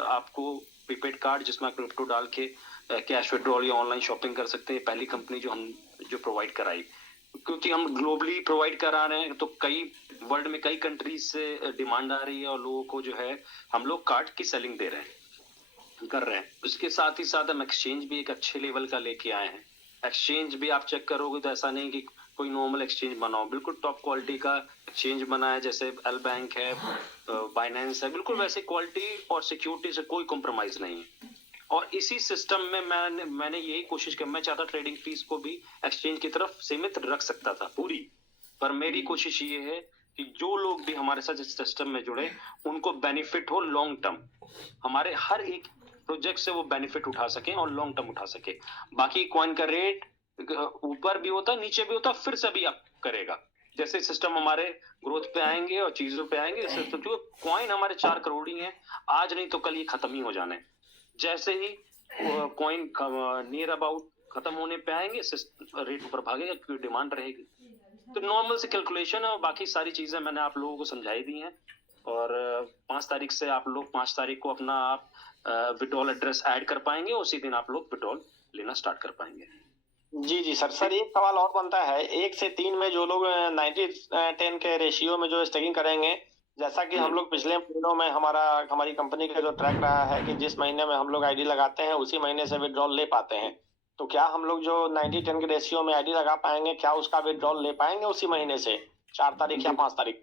आपको प्रीपेड कार्ड जिसमें क्रिप्टो डाल के कैश विड्रॉल या ऑनलाइन शॉपिंग कर सकते हैं, पहली कंपनी जो प्रोवाइड कराई, क्योंकि हम ग्लोबली प्रोवाइड करा रहे हैं, तो कई वर्ल्ड में कई कंट्रीज से डिमांड आ रही है और लोगों को जो है हम लोग कार्ड की सेलिंग दे रहे हैं, कर रहे हैं। उसके साथ ही साथ हम एक्सचेंज भी एक अच्छे लेवल का लेके आए हैं। एक्सचेंज भी आप चेक करोगे तो ऐसा नहीं कि कोई नॉर्मल एक्सचेंज बनाओ, बिल्कुल टॉप क्वालिटी का एक्सचेंज बना है, जैसे एल बैंक है, बाइनेंस है, बिल्कुल वैसे क्वालिटी और सिक्योरिटी से कोई कॉम्प्रोमाइज नहीं है। और इसी सिस्टम में मैंने यही कोशिश की, मैं चाहता ट्रेडिंग फीस को भी एक्सचेंज की तरफ सीमित रख सकता था पूरी, पर मेरी कोशिश ये है कि जो लोग भी हमारे साथ इस सिस्टम में जुड़े उनको बेनिफिट हो लॉन्ग टर्म, हमारे हर एक प्रोजेक्ट से वो बेनिफिट उठा सके और लॉन्ग टर्म उठा सके। बाकी कॉइन का रेट ऊपर भी होता नीचे भी होता, फिर से भी आप करेगा, जैसे सिस्टम हमारे ग्रोथ पे आएंगे और चीजों पे आएंगे। सिस्टम जो कॉइन हमारे 4 करोड़ ही है, आज नहीं तो कल ये खत्म ही हो जाने। जैसे ही कॉइन नियर अबाउट खत्म होने पे आएंगे, रेट ऊपर भागेगा क्योंकि डिमांड रहेगी। तो नॉर्मल से कैलकुलेशन है और बाकी सारी चीजें मैंने आप लोगों को समझाई दी हैं। और 5 तारीख से आप लोग 5 तारीख को अपना आप विड्रॉल एड्रेस ऐड कर पाएंगे, उसी दिन आप लोग विड्रॉल लेना स्टार्ट कर पाएंगे। जी सर एक सवाल और बनता है, 1 से 3 में जो लोग 90-10 के रेशियो में जो स्टेकिंग करेंगे, जैसा कि हम लोग पिछले महीनों में हमारी कंपनी का जो ट्रैक रहा है कि जिस महीने में हम लोग आईडी लगाते हैं उसी महीने से विड्रॉल ले पाते हैं, तो क्या हम लोग जो 90-10 के रेशियो में आईडी लगा पाएंगे, क्या उसका विड्रॉल ले पाएंगे उसी महीने से 4 तारीख या 5 तारीख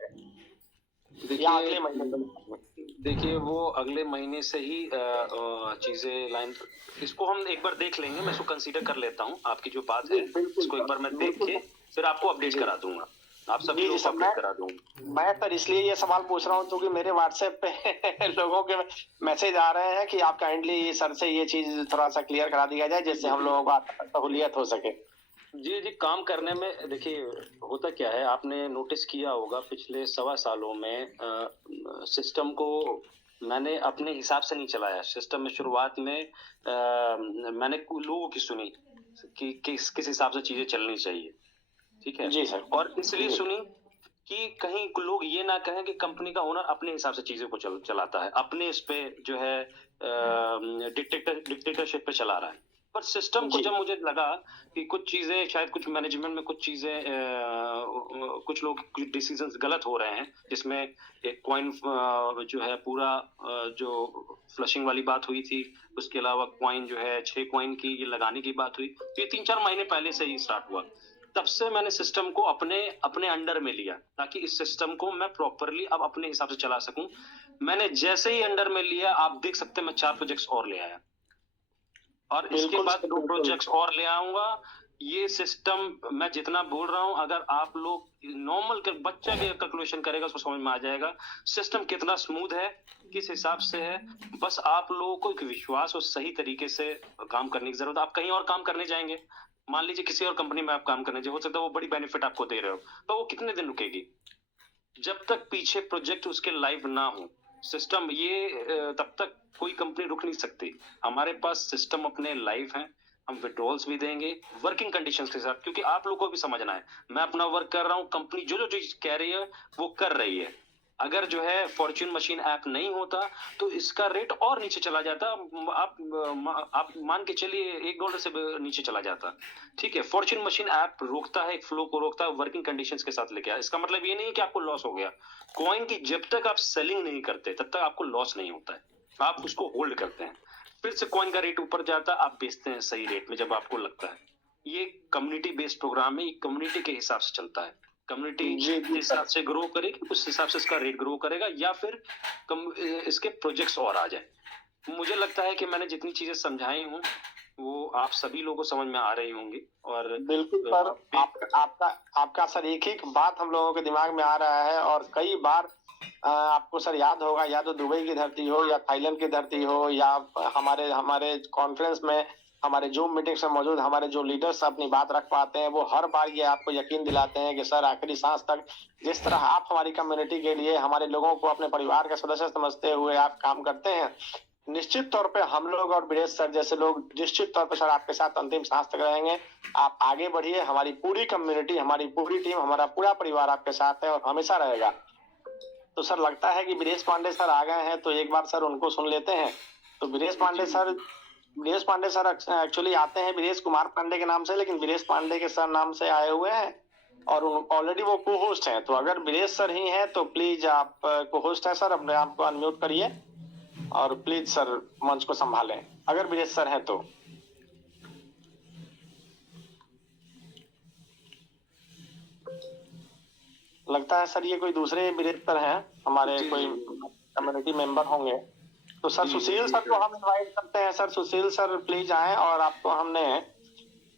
या अगले महीने? देखिए वो अगले महीने से ही चीजें लाइन, इसको हम एक बार देख लेंगे, मैं इसको कंसीडर कर लेता हूँ, आपकी जो बात है इसको एक बार मैं देख के फिर आपको अपडेट करा दूंगा, आप सभी लोग अपडेट करा दूंगा। मैं सर इसलिए ये सवाल पूछ रहा हूँ क्योंकि मेरे व्हाट्सएप पे लोगों के मैसेज आ रहे हैं कि आप काइंडली सर से ये चीज थोड़ा सा क्लियर करा दिया जाए जिससे हम लोगों को सहूलियत हो सके। जी काम करने में देखिए होता क्या है, आपने नोटिस किया होगा पिछले 1.25 सालों में सिस्टम को मैंने अपने हिसाब से नहीं चलाया। सिस्टम में शुरुआत में मैंने लोगों की सुनी कि किस हिसाब से चीजें चलनी चाहिए, ठीक है जी सर। और इसलिए सुनी कि कहीं लोग ये ना कहें कि कंपनी का ओनर अपने हिसाब से चीजों को चलाता है, अपने इस पे जो है डिक्टेटरशिप पे चला रहा है। पर सिस्टम को जब मुझे लगा कि कुछ चीजें शायद कुछ मैनेजमेंट में कुछ चीजें कुछ लोग कुछ डिसीजंस गलत हो रहे हैं, जिसमें एक कॉइन जो है पूरा जो फ्लशिंग वाली बात हुई थी, उसके अलावा कॉइन जो है 6 कॉइन की ये लगाने की बात हुई, तो ये 3-4 महीने पहले से ही स्टार्ट हुआ। तब से मैंने सिस्टम को अपने अंडर में लिया ताकि इस सिस्टम को मैं प्रॉपरली अब अपने हिसाब से चला सकूं। मैंने जैसे ही अंडर में लिया, आप देख सकते हैं मैं 4 प्रोजेक्ट्स और ले आया। और इसके बिल्कुल बाद सर, 2 बिल्कुल। प्रोजेक्ट्स और ले आऊंगा। ये सिस्टम मैं जितना बोल रहा हूँ, अगर आप लोग नॉर्मल बच्चा भी कैलकुलेशन करेगा उसको समझ में आ जाएगा सिस्टम कितना स्मूथ है, किस हिसाब से है। बस आप लोगों को एक विश्वास और सही तरीके से काम करने की जरूरत है। आप कहीं और काम करने जाएंगे, मान लीजिए किसी और कंपनी में आप काम करने जाए, हो सकता है वो बड़ी बेनिफिट आपको दे रहे हो, तो वो कितने दिन रुकेगी? जब तक पीछे प्रोजेक्ट उसके लाइव ना हो सिस्टम, ये तब तक कोई कंपनी रुक नहीं सकती। हमारे पास सिस्टम अपने लाइव हैं, हम विड्रॉल्स भी देंगे वर्किंग कंडीशंस के साथ, क्योंकि आप लोगों को भी समझना है मैं अपना वर्क कर रहा हूँ, कंपनी जो जो चीज कह रही है वो कर रही है। अगर जो है फॉर्च्यून मशीन ऐप नहीं होता तो इसका रेट और नीचे चला जाता। आप मान के चलिए $1 से नीचे चला जाता। ठीक है, फॉर्च्यून मशीन ऐप रोकता है, एक फ्लो को रोकता है, वर्किंग कंडीशंस के साथ लेके आया। इसका मतलब ये नहीं है कि आपको लॉस हो गया। कॉइन की जब तक आप सेलिंग नहीं करते तब तक आपको लॉस नहीं होता है, आप उसको होल्ड करते हैं। फिर से कॉइन का रेट ऊपर जाता है, आप बेचते हैं सही रेट में जब आपको लगता है। ये कम्युनिटी बेस्ड प्रोग्राम है, ये कम्युनिटी के हिसाब से चलता है। कम्युनिटी जी, जी, जिस हिसाब से ग्रो करेगी उस हिसाब से इसका रेट ग्रो करेगा, या फिर इसके प्रोजेक्ट्स और आ जाए। मुझे लगता है कि मैंने जितनी चीजें समझाई हूँ वो आप सभी लोगों को समझ में आ रही होंगी। और बिल्कुल सर, आपका सर एक एक बात हम लोगों के दिमाग में आ रहा है। और कई बार आपको सर याद होगा, या तो दुबई की धरती हो या थाईलैंड की धरती हो, या हमारे हमारे कॉन्फ्रेंस में, हमारे जूम मीटिंग्स में मौजूद हमारे जो लीडर्स अपनी बात रख पाते हैं, वो हर बार ये आपको यकीन दिलाते हैं कि सर आखिरी सांस तक जिस तरह आप हमारी कम्युनिटी के लिए, हमारे लोगों को अपने परिवार का सदस्य समझते हुए आप काम करते हैं, निश्चित तौर पे हम लोग और ब्रिजेश सर जैसे लोग निश्चित तौर पे सर आपके साथ अंतिम सांस तक रहेंगे। आप आगे बढ़िए, हमारी पूरी कम्युनिटी, हमारी पूरी टीम, हमारा पूरा परिवार आपके साथ है और हमेशा रहेगा। तो सर लगता है कि ब्रिजेश पांडे सर आ गए हैं, तो एक बार सर उनको सुन लेते हैं। तो ब्रिजेश पांडे सर एक्चुअली आते हैं ब्रिजेश कुमार पांडे के नाम से, लेकिन ब्रिजेश पांडे के सर नाम से आए हुए हैं और ऑलरेडी वो को होस्ट हैं। तो अगर ब्रिजेश सर ही हैं तो प्लीज आप को होस्ट है सर, अपने आप को अनम्यूट करिए और प्लीज सर मंच को संभालें, अगर ब्रिजेश सर हैं तो। लगता है सर ये कोई दूसरे ब्रिजेश सर हैं, हमारे कोई कम्युनिटी मेंबर होंगे। तो सर सुशील सर को हम इनवाइट करते हैं। सर सुशील सर प्लीज आए, और आपको हमने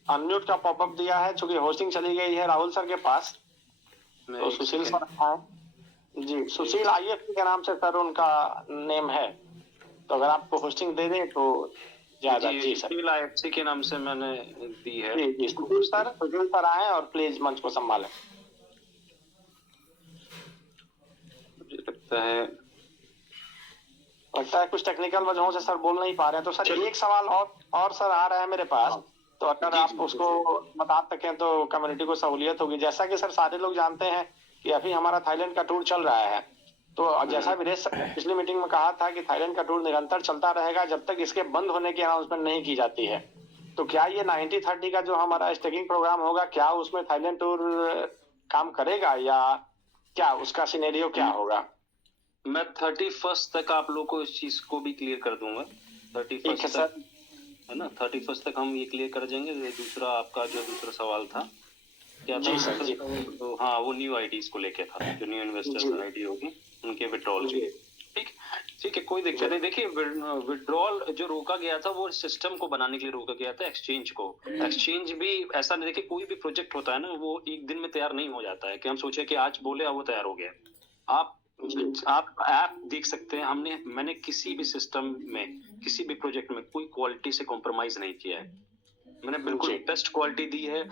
अनम्यूट का पॉपअप दिया है, चूंकि होस्टिंग चली गई है राहुल सर के पास। तो सुशील सर आए जी, सुशील IFC के नाम से सर उनका नेम है, तो अगर आपको होस्टिंग दे दें तो ज्यादा। जी सर, सुशील IFC के नाम से मैंने दी है। जी सुशील सर आए और प्लीज मंच को संभालें। मुझे लगता है कुछ टेक्निकल वजहों से सर बोल नहीं पा रहे हैं। तो सर एक सवाल और सर आ रहा है मेरे पास, तो अगर आप उसको बता सकें तो कम्युनिटी को सहूलियत होगी। जैसा कि सर सारे लोग जानते हैं कि अभी हमारा थाईलैंड का टूर चल रहा है, तो जैसा ब्रिजेश सर ने पिछली मीटिंग में कहा था कि थाईलैंड का टूर निरंतर चलता रहेगा जब तक इसके बंद होने की अनाउंसमेंट नहीं की जाती है। तो क्या ये 90-30 का जो हमारा स्टेकिंग प्रोग्राम होगा, क्या उसमें थाईलैंड टूर काम करेगा, या क्या उसका सिनेरियो क्या होगा? मैं 31 तक आप लोग को इस चीज को भी क्लियर कर दूंगा। 31 तक है ना, 31 तक हम ये क्लियर कर देंगे। दूसरा आपका जो दूसरा सवाल था क्या था? सर, जी। तो हाँ, वो न्यू आईडीज को लेके था, जो न्यू इन्वेस्टर्स आईडी होगी उनके विड्रॉल के। ठीक है, कोई दिक्कत नहीं। देखिए, विड्रॉल जो रोका गया था वो सिस्टम को बनाने के लिए रोका गया था, एक्सचेंज को। एक्सचेंज भी ऐसा नहीं, देखिए कोई भी प्रोजेक्ट होता है ना, वो एक दिन में तैयार नहीं हो जाता है कि हम सोचे कि आज बोले वो तैयार हो गया। आप ऐप देख सकते हैं, मैंने किसी भी सिस्टम में, किसी भी प्रोजेक्ट में कोई क्वालिटी से कॉम्प्रोमाइज नहीं किया है। मैंने बिल्कुल बेस्ट क्वालिटी दी है।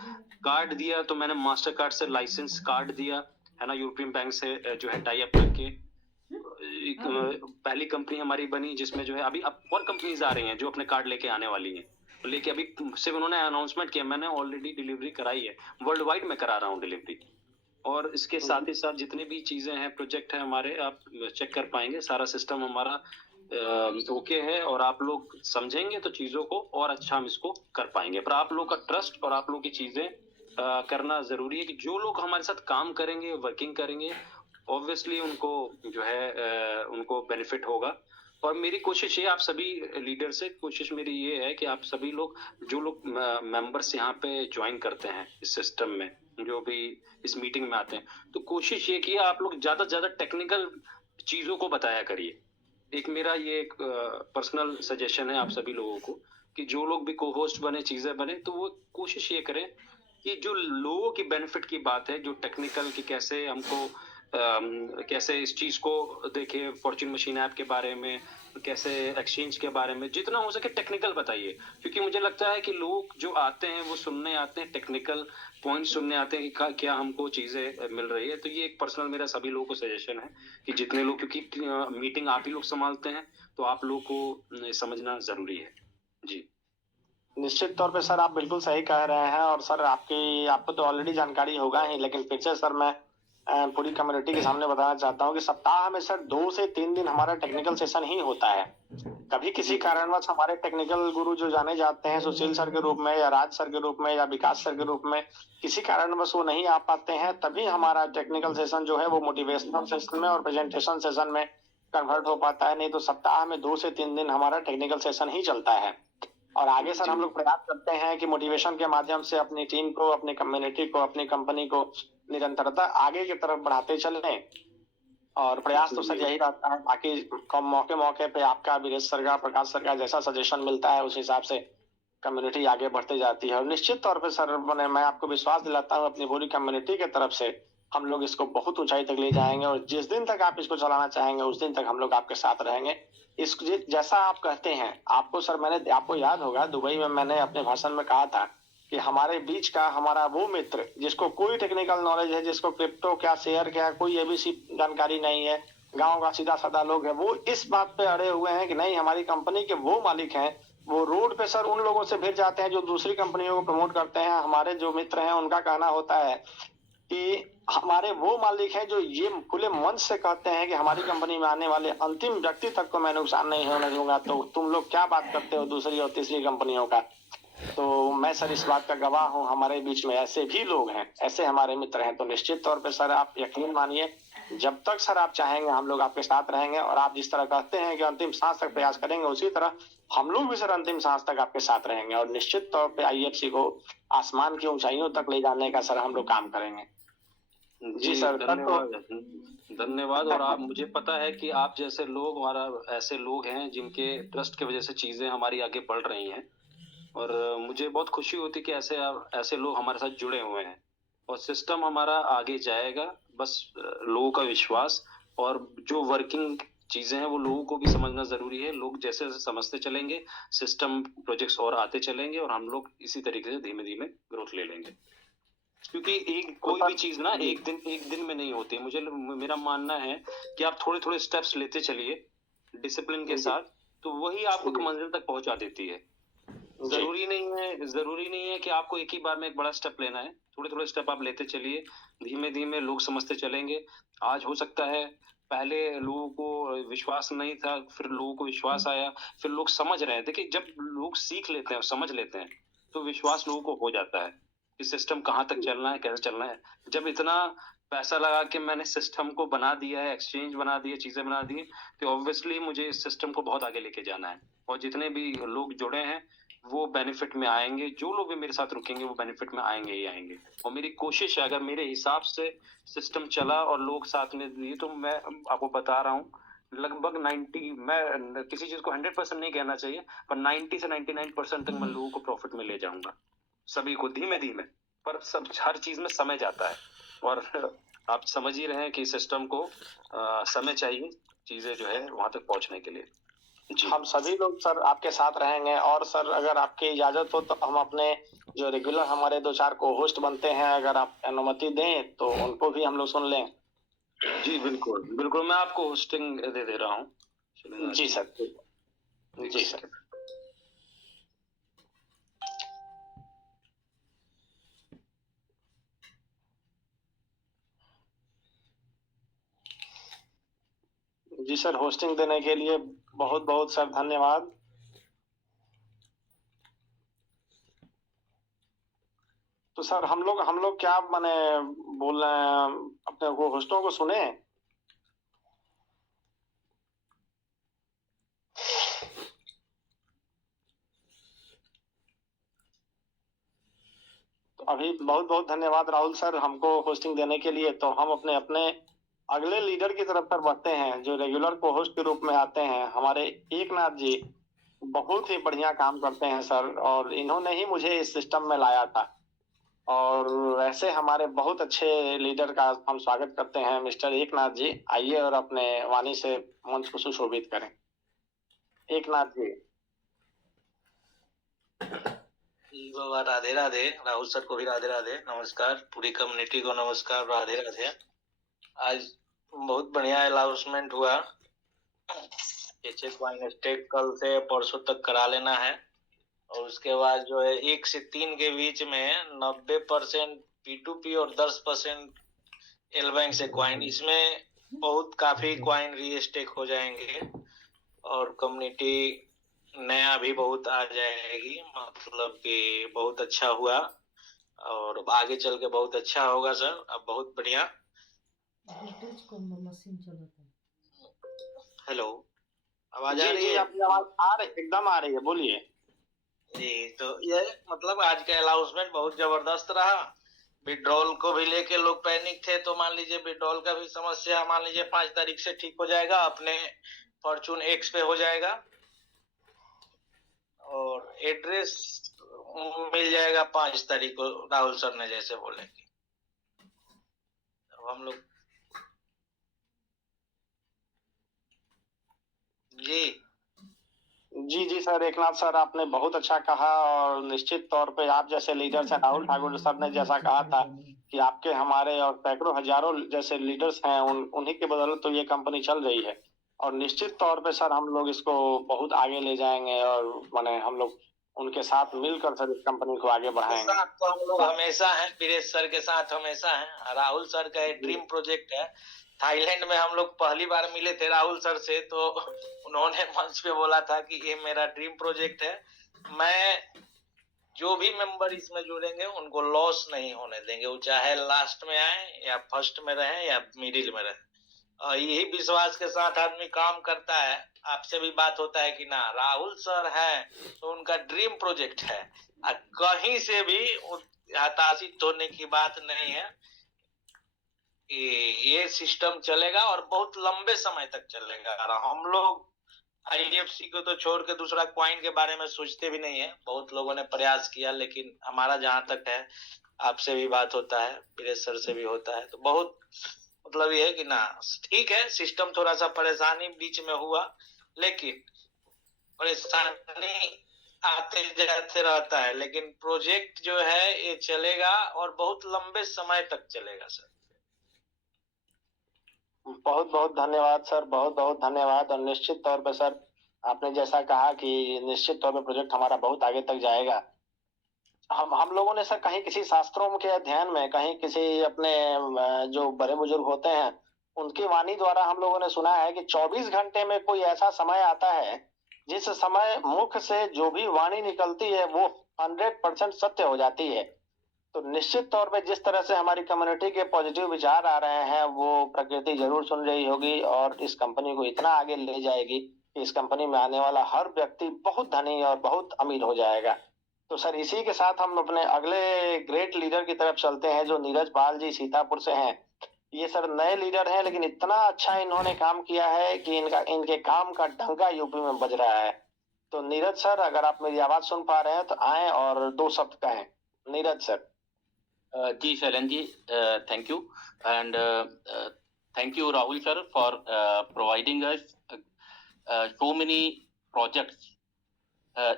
कार्ड दिया तो मैंने मास्टर कार्ड से लाइसेंस कार्ड दिया है ना, यूरोपियन बैंक से जो है टाई अप करके। पहली कंपनी हमारी बनी जिसमें जो है अभी अब और कंपनीज आ रही हैं जो अपने कार्ड लेके आने वाली हैं, लेके अभी सिर्फ उन्होंने अनाउंसमेंट किया, मैंने ऑलरेडी डिलीवरी कराई है, वर्ल्ड वाइड में करा रहा हूँ डिलीवरी। और इसके साथ ही साथ जितनी भी चीजें हैं, प्रोजेक्ट है हमारे, आप चेक कर पाएंगे, सारा सिस्टम हमारा ओके है। और आप लोग समझेंगे तो चीजों को और अच्छा हम इसको कर पाएंगे। पर आप लोग का ट्रस्ट और आप लोग की चीजें करना जरूरी है कि जो लोग हमारे साथ काम करेंगे, वर्किंग करेंगे, ऑब्वियसली उनको जो है उनको बेनिफिट होगा। और मेरी कोशिश ये, आप सभी लीडर से कोशिश मेरी ये है कि आप सभी लोग, जो लोग मेंबर्स यहाँ पे ज्वाइन करते हैं इस सिस्टम में, जो भी इस मीटिंग में आते हैं, तो कोशिश ये की आप लोग ज्यादा से ज्यादा टेक्निकल चीजों को बताया करिए। एक मेरा ये एक पर्सनल सजेशन है आप सभी लोगों को कि जो लोग भी को-होस्ट बने, चीज़ें बने, तो वो कोशिश ये करें कि जो लोगों की बेनिफिट की बात है, जो टेक्निकल कि कैसे हमको कैसे इस चीज़ को देखें, फॉर्च्यून मशीन ऐप के बारे में, कैसे एक्सचेंज के बारे में, जितना हो सके टेक्निकल बताइए। क्योंकि मुझे लगता है कि लोग जो आते हैं, वो सुनने आते हैं, टेक्निकल पॉइंट सुनने आते हैं कि क्या हमको चीज़ें मिल रही है। तो ये एक पर्सनल मेरा सभी लोगों को सजेशन है कि जितने लोग, क्योंकि मीटिंग आप ही लोग संभालते हैं, तो आप लोग को समझना ज़रूरी है। जी। निश्चित तौर पे सर आप बिल्कुल सही कह रहे हैं और सर आपको तो ऑलरेडी जानकारी होगा ही, लेकिन फिर से सर मैं पूरी कम्युनिटी के सामने बताना चाहता हूँ कि सप्ताह में सर 2 से 3 दिन हमारा टेक्निकल सेशन ही होता है। कभी किसी कारणवश हमारे टेक्निकल गुरु जो जाने जाते हैं सुशील सर के रूप में या राज सर के रूप में या विकास सर के रूप में, किसी कारणवश वो नहीं आ पाते हैं, तभी हमारा टेक्निकल सेशन जो है वो मोटिवेशनल सेशन में और प्रेजेंटेशन सेशन में कन्वर्ट हो पाता है। नहीं तो सप्ताह में 2 से 3 दिन हमारा टेक्निकल सेशन ही चलता है। और आगे सर हम लोग प्रयास करते हैं कि मोटिवेशन के माध्यम से अपनी टीम को, अपनी कम्युनिटी को, अपनी कंपनी को निरंतरता आगे की तरफ बढ़ाते चलें। और प्रयास तो सर यही रहता है, बाकी कम मौके पे आपका, वीरेश सर का, प्रकाश सर का जैसा सजेशन मिलता है उस हिसाब से कम्युनिटी आगे बढ़ते जाती है। और निश्चित तौर पे सर मैं आपको विश्वास दिलाता हूँ अपनी पूरी कम्युनिटी के तरफ से, हम लोग इसको बहुत ऊंचाई तक ले जाएंगे और जिस दिन तक आप इसको चलाना चाहेंगे उस दिन तक हम लोग आपके साथ रहेंगे। इस जैसा आप कहते हैं, आपको सर आपको याद होगा दुबई में मैंने अपने भाषण में कहा था कि हमारे बीच का हमारा वो मित्र जिसको कोई टेक्निकल नॉलेज है, जिसको क्रिप्टो क्या, शेयर क्या, कोई एबीसी जानकारी नहीं है, गांव का सीधा साधा लोग है, वो इस बात पे अड़े हुए हैं कि नहीं, हमारी कंपनी के वो मालिक हैं, वो रोड पे सर उन लोगों से भिड़ जाते हैं जो दूसरी कंपनियों को प्रमोट करते हैं। हमारे जो मित्र हैं उनका कहना होता है कि हमारे वो मालिक हैं जो ये खुले मन से कहते हैं कि हमारी कंपनी में आने वाले अंतिम व्यक्ति तक को मैं नुकसान नहीं होने दूंगा, तो तुम लोग क्या बात करते हो दूसरी और तीसरी कंपनियों का। तो मैं सर इस बात का गवाह हूँ, हमारे बीच में ऐसे भी लोग हैं, ऐसे हमारे मित्र हैं। तो निश्चित तौर पे सर आप यकीन मानिए, जब तक सर आप चाहेंगे हम लोग आपके साथ रहेंगे। और आप जिस तरह कहते हैं कि अंतिम सांस तक प्रयास करेंगे, उसी तरह हम लोग भी सर अंतिम सांस तक आपके साथ रहेंगे और निश्चित तौर पे आईएफसी को आसमान की ऊंचाइयों तक ले जाने का सर हम लोग काम करेंगे। जी सर, धन्यवाद। धन्यवाद। और आप, मुझे पता है कि आप जैसे लोग, हमारा ऐसे लोग हैं जिनके ट्रस्ट की वजह से चीज़ें हमारी आगे बढ़ रही हैं। और मुझे बहुत खुशी होती है कि ऐसे लोग हमारे साथ जुड़े हुए हैं और सिस्टम हमारा आगे जाएगा। बस लोगों का विश्वास और जो वर्किंग चीज़ें हैं वो लोगों को भी समझना ज़रूरी है। लोग जैसे जैसे समझते चलेंगे, सिस्टम प्रोजेक्ट्स और आते चलेंगे और हम लोग इसी तरीके से धीमे धीमे ग्रोथ ले लेंगे। क्योंकि एक कोई भी चीज ना एक दिन में नहीं होती। मेरा मानना है कि आप थोड़े थोड़े स्टेप्स लेते चलिए डिसिप्लिन के साथ, तो वही आपको मंजिल तक पहुंचा देती है। जरूरी नहीं है कि आपको एक ही बार में एक बड़ा स्टेप लेना है। थोड़े थोड़े स्टेप आप लेते चलिए, धीमे धीमे लोग समझते चलेंगे। आज हो सकता है पहले लोगों को विश्वास नहीं था, फिर लोगों को विश्वास आया, फिर लोग समझ रहे हैं। देखिए, जब लोग सीख लेते हैं और समझ लेते हैं तो विश्वास लोगों को हो जाता है कि सिस्टम कहाँ तक चलना है, कैसे चलना है। जब इतना पैसा लगा के मैंने सिस्टम को बना दिया है, एक्सचेंज बना दिए, चीजें बना दी, तो ऑब्वियसली मुझे इस सिस्टम को बहुत आगे लेके जाना है। और जितने भी लोग जुड़े हैं वो बेनिफिट में आएंगे, जो लोग भी मेरे साथ रुकेंगे वो बेनिफिट में आएंगे ही आएंगे। और मेरी कोशिश है, अगर मेरे हिसाब से सिस्टम चला और लोग साथ में दिए, तो मैं आपको बता रहा हूँ लगभग 90, मैं किसी चीज को 100% नहीं कहना चाहिए, पर 90 से 99% तक मैं लोगों को प्रॉफिट में ले जाऊंगा, सभी को धीमे धीमे। पर सब हर चीज में समय जाता है और आप समझ ही रहे हैं कि सिस्टम को समय चाहिए चीजें जो है वहां तक पहुंचने के लिए। जी। हम सभी लोग सर आपके साथ रहेंगे। और सर अगर आपकी इजाजत हो तो हम अपने जो रेगुलर हमारे 2-4 को होस्ट बनते हैं, अगर आप अनुमति दें तो उनको भी हम लोग सुन लें। जी बिल्कुल बिल्कुल, मैं आपको होस्टिंग दे रहा हूँ। जी सर। जी सर। जी सर, होस्टिंग देने के लिए बहुत बहुत सर धन्यवाद। तो सर हम लोग क्या माने बोल रहे हैं, अपने वो होस्टों को सुने। तो अभी बहुत बहुत धन्यवाद राहुल सर हमको होस्टिंग देने के लिए। तो हम अपने अपने अगले लीडर की तरफ सर बढ़ते हैं, जो रेगुलर को होस्ट के रूप में आते हैं, हमारे एकनाथ जी बहुत ही बढ़िया काम करते हैं सर, और इन्होंने ही मुझे इस सिस्टम में लाया था। और वैसे हमारे बहुत अच्छे लीडर का हम स्वागत करते हैं। मिस्टर एकनाथ जी आइए और अपने वाणी से मंच को सुशोभित करें। एकनाथ जी। जी बाबा, राधे राधे। राहुल सर को भी राधे राधे, नमस्कार। पूरी कम्युनिटी को नमस्कार, राधे राधे। आज बहुत बढ़िया अनाउंसमेंट हुआ। एचए क्वाइन स्टेक कल से परसों तक करा लेना है, और उसके बाद जो है 1 से 3 के बीच में 90% P2P और 10% एल बैंक से क्वाइन, इसमें बहुत काफी क्वाइन रीस्टेक हो जाएंगे और कम्युनिटी नया भी बहुत आ जाएगी। मतलब कि बहुत अच्छा हुआ और आगे चल के बहुत अच्छा होगा सर। अब बहुत बढ़िया। हेलो, आवाज आ रही है? आपकी आवाज आ रही, एकदम आ रही है, बोलिए। जी, तो ये मतलब आज का अनाउंसमेंट बहुत जबरदस्त रहा। विड्रॉल को भी लेके लोग पैनिक थे, तो मान लीजिए विड्रॉल का भी समस्या मान लीजिए 5 तारीख से ठीक हो जाएगा, अपने फॉर्चून एक्स पे हो जाएगा और एड्रेस मिल जाएगा 5 तारीख को, राहुल सर ने जैसे बोले। तो हम लोग जी सर, एकनाथ सर आपने बहुत अच्छा कहा, और निश्चित तौर पे आप जैसे लीडर्स हैं, राहुल ठाकुर सर ने जैसा कहा था कि आपके हमारे और सैकड़ों हजारों जैसे लीडर्स हैं, उन्हीं के बदौलत तो ये कंपनी चल रही है। और निश्चित तौर पे सर हम लोग इसको बहुत आगे ले जाएंगे, और माने हम लोग उनके साथ मिलकर सर इस कंपनी को आगे बढ़ाएंगे। साथ तो हम लोग हमेशा हैं, वीरेश सर के साथ हमेशा हैं। राहुल सर का एक ड्रीम प्रोजेक्ट है। थाईलैंड में हम लोग पहली बार मिले थे राहुल सर से, तो उन्होंने मंच पे बोला था कि ये मेरा ड्रीम प्रोजेक्ट है, मैं जो भी मेंबर इसमें जुड़ेंगे उनको लॉस नहीं होने देंगे, वो चाहे लास्ट में आए या फर्स्ट में रहे या मिडिल में रहे। और यही विश्वास के साथ आदमी काम करता है। आपसे भी बात होता है कि ना राहुल सर है तो उनका ड्रीम प्रोजेक्ट है, कहीं से भी हताशित होने की बात नहीं है। ये सिस्टम चलेगा और बहुत लंबे समय तक चलेगा। हम लोग IDFC को तो छोड़ के दूसरा क्वाइन के बारे में सोचते भी नहीं है। बहुत लोगों ने प्रयास किया, लेकिन हमारा जहां तक है, आपसे भी बात होता है, वीरेश सर से भी होता है, तो बहुत मतलब ये है कि ना ठीक है, सिस्टम थोड़ा सा परेशानी बीच में हुआ, लेकिन परेशानी आते जाते रहता है, लेकिन प्रोजेक्ट जो है ये चलेगा और बहुत लंबे समय तक चलेगा सर। बहुत बहुत धन्यवाद सर, बहुत बहुत धन्यवाद। और निश्चित तौर पे सर आपने जैसा कहा कि निश्चित तौर पे प्रोजेक्ट हमारा बहुत आगे तक जाएगा। हम लोगों ने सर कहीं किसी शास्त्रों के अध्ययन में, कहीं किसी अपने जो बड़े बुजुर्ग होते हैं उनकी वाणी द्वारा हम लोगों ने सुना है कि 24 घंटे में कोई ऐसा समय आता है जिस समय मुख से जो भी वाणी निकलती है वो 100% सत्य हो जाती है। तो निश्चित तौर पे जिस तरह से हमारी कम्युनिटी के पॉजिटिव विचार आ रहे हैं वो प्रकृति जरूर सुन रही होगी, और इस कंपनी को इतना आगे ले जाएगी कि इस कंपनी में आने वाला हर व्यक्ति बहुत धनी और बहुत अमीर हो जाएगा। तो सर इसी के साथ हम अपने अगले ग्रेट लीडर की तरफ चलते हैं, जो नीरज पाल जी सीतापुर से हैं। ये सर नए लीडर हैं, लेकिन इतना अच्छा इन्होंने काम किया है कि इनके काम का डंका यूपी में बज रहा है। तो नीरज सर अगर आप मेरी आवाज सुन पा रहे हैं तो आए और 2 शब्द कहें। नीरज सर। जी Shailan ji, thank you, and thank you Rahul sir for providing us so many projects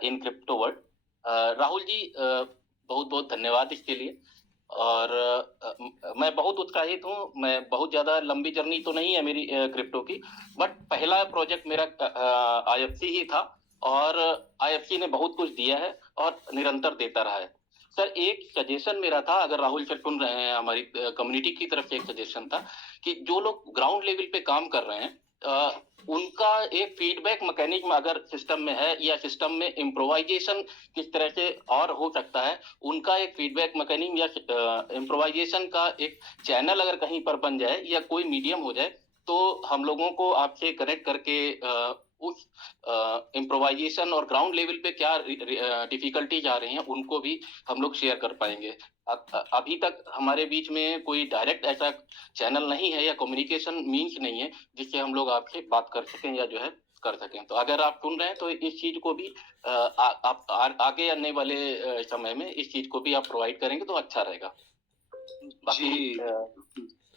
in crypto world. Rahul ji बहुत बहुत धन्यवाद इसके लिए। और मैं बहुत उत्साहित हूँ। मैं बहुत ज़्यादा लंबी जर्नी तो नहीं है मेरी क्रिप्टो की, बट पहला प्रोजेक्ट मेरा IFC ही था, और IFC ने बहुत कुछ दिया है और निरंतर देता रहा है। सर एक सजेशन मेरा था, अगर राहुल सर सुन रहे हैं, हमारी कम्युनिटी की तरफ से एक सजेशन था कि जो लोग ग्राउंड लेवल पे काम कर रहे हैं उनका एक फीडबैक मैकेनिज्म अगर सिस्टम में है, या सिस्टम में इम्प्रोवाइजेशन किस तरह से और हो सकता है, उनका एक फीडबैक मैकेनिज्म या इम्प्रोवाइजेशन का एक चैनल अगर कहीं पर बन जाए या कोई मीडियम हो जाए, तो हम लोगों को आपसे कनेक्ट करके उस इम्प्रोवाइजेशन और ग्राउंड लेवल पे क्या डिफिकल्टीज आ रही हैं उनको भी हम लोग शेयर कर पाएंगे। अभी तक हमारे बीच में कोई डायरेक्ट ऐसा चैनल नहीं है या कम्युनिकेशन मीन्स नहीं है जिससे हम लोग आपसे बात कर सकें या जो है कर सकें। तो अगर आप सुन रहे हैं तो इस चीज को भी आप आगे आने वाले समय में इस चीज को भी आप प्रोवाइड करेंगे तो अच्छा रहेगा। बाकी जी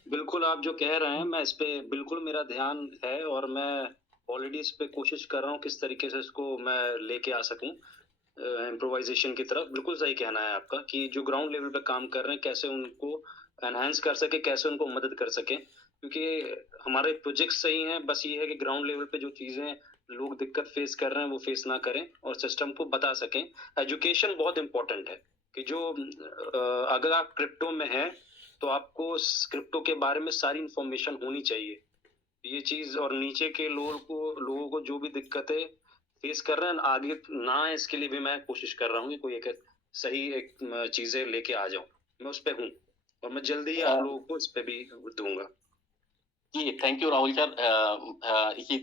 बिल्कुल, आप जो कह रहे हैं मैं इस पे बिल्कुल मेरा ध्यान है और मैं ऑलरेडी इस पे कोशिश कर रहा हूँ किस तरीके से इसको मैं लेके आ सकूं इम्प्रोवाइजेशन की तरफ। बिल्कुल सही कहना है आपका कि जो ग्राउंड लेवल पे काम कर रहे हैं कैसे उनको एनहांस कर सके, कैसे उनको मदद कर सके, क्योंकि हमारे प्रोजेक्ट सही हैं, बस ये है कि ग्राउंड लेवल पे जो चीज़ें लोग दिक्कत फेस कर रहे हैं वो फेस ना करें और सिस्टम को बता सकें। एजुकेशन बहुत इंपॉर्टेंट है कि जो अगर आप क्रिप्टो में हैं तो आपको क्रिप्टो के बारे में सारी इंफॉर्मेशन होनी चाहिए। ये चीज और नीचे के लोगों को जो भी दिक्कतें फेस कर रहे हैं आगे ना आए, इसके लिए भी मैं कोशिश कर रहा हूँ कि कोई एक सही एक चीजें लेके आ जाऊं। मैं उस पे हूँ और मैं जल्दी ही आप लोगों को इस पे भी दूंगा। जी थैंक यू राहुल सर। इसी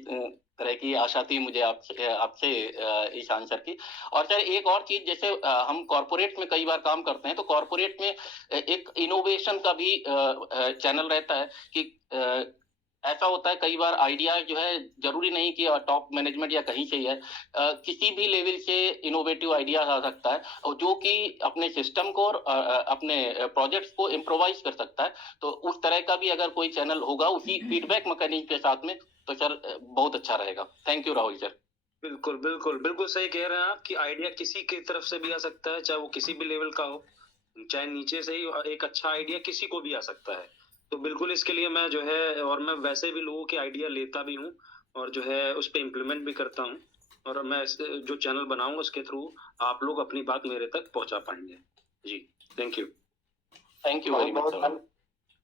तरह की आशा थी मुझे आपसे इस आंसर की। और सर एक और चीज, जैसे हम कॉर्पोरेट में कई बार काम करते हैं तो कॉर्पोरेट में एक इनोवेशन का भी चैनल रहता है कि ऐसा होता है कई बार आइडिया जो है जरूरी नहीं कि टॉप मैनेजमेंट या कहीं से ही है, किसी भी लेवल से इनोवेटिव आइडिया आ सकता है और जो कि अपने सिस्टम को और अपने प्रोजेक्ट्स को इम्प्रोवाइज कर सकता है। तो उस तरह का भी अगर कोई चैनल होगा उसी फीडबैक मैकेनिज्म के साथ में तो सर बहुत अच्छा रहेगा। Thank you Rahul sir. बिल्कुल बिल्कुल बिल्कुल सही कह रहे हैं आप कि आइडिया किसी की तरफ से भी आ सकता है, चाहे वो किसी भी लेवल का हो, चाहे नीचे से ही एक अच्छा आइडिया किसी को भी आ सकता है। तो बिल्कुल इसके लिए मैं जो है, और मैं वैसे भी लोगों के आइडिया लेता भी हूँ और जो है उस पर इम्प्लीमेंट भी करता हूँ, और मैं जो चैनल बनाऊंगा उसके थ्रू आप लोग अपनी बात मेरे तक पहुंचा पाएंगे। जी thank you. Thank you very much sir.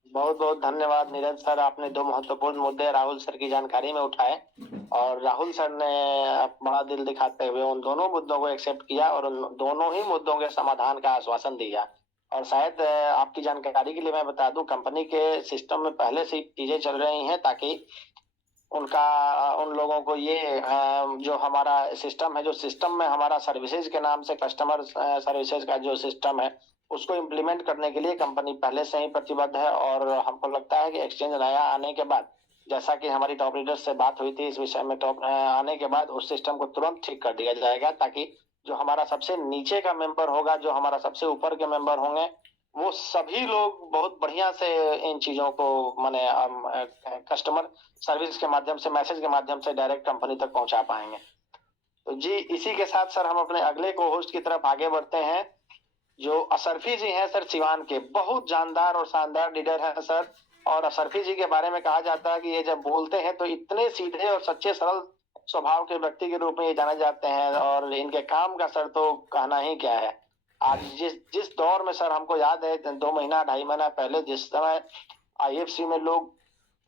बहुत बहुत धन्यवाद नीरज सर, आपने दो महत्वपूर्ण मुद्दे राहुल सर की जानकारी में उठाए और राहुल सर ने बड़ा दिल दिखाते हुए उन दोनों मुद्दों को एक्सेप्ट किया और उन दोनों ही मुद्दों के समाधान का आश्वासन दिया। और शायद आपकी जानकारी के लिए मैं बता दूं, कंपनी के सिस्टम में पहले से चीजें चल रही हैं ताकि उन लोगों को ये जो हमारा सिस्टम है, जो सिस्टम में हमारा सर्विसेज के नाम से कस्टमर सर्विसेज का जो सिस्टम है उसको इम्प्लीमेंट करने के लिए कंपनी पहले से ही प्रतिबद्ध है। और हमको लगता है कि एक्सचेंज नया आने के बाद, जैसा कि हमारी टॉप लीडर्स से बात हुई थी इस विषय में, टॉप आने के बाद उस सिस्टम को तुरंत ठीक कर दिया जाएगा ताकि जो हमारा सबसे नीचे का मेंबर होगा, जो हमारा सबसे ऊपर के मेंबर होंगे, वो सभी लोग बहुत बढ़िया से इन चीजों को माने कस्टमर सर्विस के माध्यम से, मैसेज के माध्यम से डायरेक्ट कंपनी तक पहुंचा पाएंगे। तो जी इसी के साथ सर हम अपने अगले को होस्ट की तरफ आगे बढ़ते हैं, जो असरफी जी हैं सर, सिवान के बहुत जानदार और शानदार लीडर हैं सर। और असरफी जी के बारे में कहा जाता है कि ये जब बोलते हैं तो इतने सीधे और सच्चे सरल स्वभाव के व्यक्ति के रूप में ये जाने जाते हैं और इनके काम का सर तो कहना ही क्या है। आज जिस दौर में सर हमको याद है 2 महीना 2.5 महीना पहले जिस समय IFC में लोग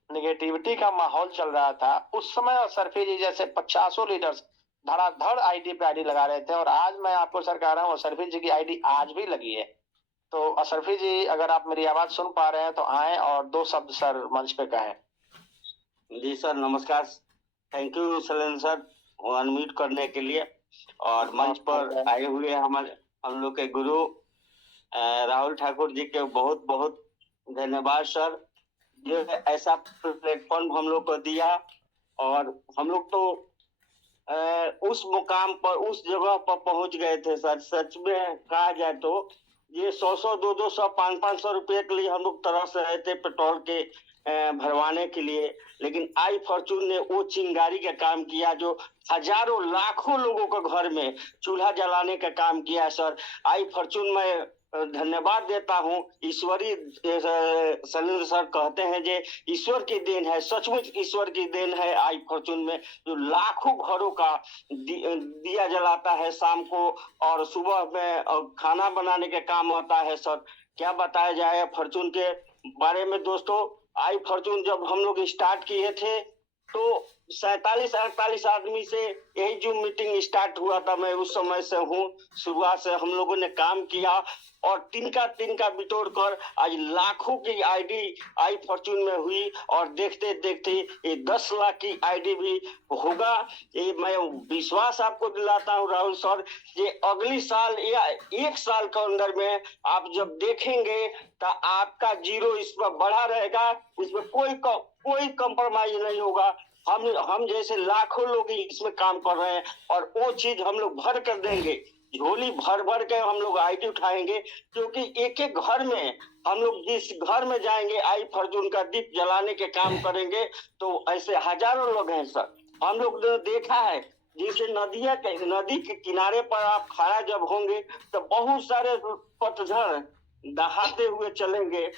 निगेटिविटी का माहौल चल रहा था, उस समय असरफी जी जैसे 50 लीडर्स धड़ाधड़ आईडी पे आईडी लगा रहे थे। और आज मैं आपको सर कह रहा हूँ असरफी जी की आईडी आज भी लगी है। तो असरफी जी अगर आप मेरी आवाज सुन पा रहे हैं तो आए और 2 शब्द सर मंच पे कहें। जी सर नमस्कार, thank you Shailendra sir unmute करने के लिए और मंच पर आए हुए हम लोग के गुरु राहुल ठाकुर जी के बहुत बहुत धन्यवाद सर, जो ऐसा प्लेटफॉर्म हम लोग को दिया। और हम लोग तो उस मुकाम पर, उस जगह पर पहुंच गए थे सर। सच में कहा जाए तो ये 100 200 500 रुपए के लिए हम लोग तरस रहे थे पेट्रोल के भरवाने के लिए, लेकिन आई फॉर्चून ने वो चिंगारी का काम किया जो हजारों लाखों लोगों के घर में चूल्हा जलाने का काम किया सर। आई फॉर्चून में धन्यवाद देता हूँ। ईश्वरी शैलेंद्र सर कहते हैं जे ईश्वर की देन है, सचमुच ईश्वर की देन है आई फॉर्चून में, जो लाखों घरों का दिया जलाता है शाम को और सुबह में खाना बनाने के काम होता है सर। क्या बताया जाए फॉर्चून के बारे में दोस्तों। आई फॉर्चून जब हम लोग स्टार्ट किए थे तो 47-48 आदमी से यही जो मीटिंग स्टार्ट हुआ था, मैं उस समय से हूँ। शुरुआत से हम लोगों ने काम किया और तिनका बिटोर कर आज लाखों की आईडी आई फॉर्चून में हुई और देखते देखते ये 10 लाख की आईडी भी होगा। ये मैं विश्वास आपको दिलाता हूँ राहुल सर, ये अगली साल या 1 साल के अंदर में आप जब देखेंगे तो आपका जीरो इस पर बढ़ा रहेगा, इसमें कोई कंप्रोमाइज नहीं होगा। हम जैसे लाखों लोग इसमें काम कर रहे हैं और वो चीज हम लोग भर कर देंगे, झोली भर के हम लोग आईटी उठाएंगे, क्योंकि एक एक घर में हम लोग जिस घर में जाएंगे आई फॉर्चून का दीप जलाने के काम करेंगे। तो ऐसे हजारों लोग हैं सर, हम लोग ने देखा है जैसे नदी के किनारे पर आप खड़ा जब होंगे तो बहुत सारे पतझड़ दहाते हुए चलेंगे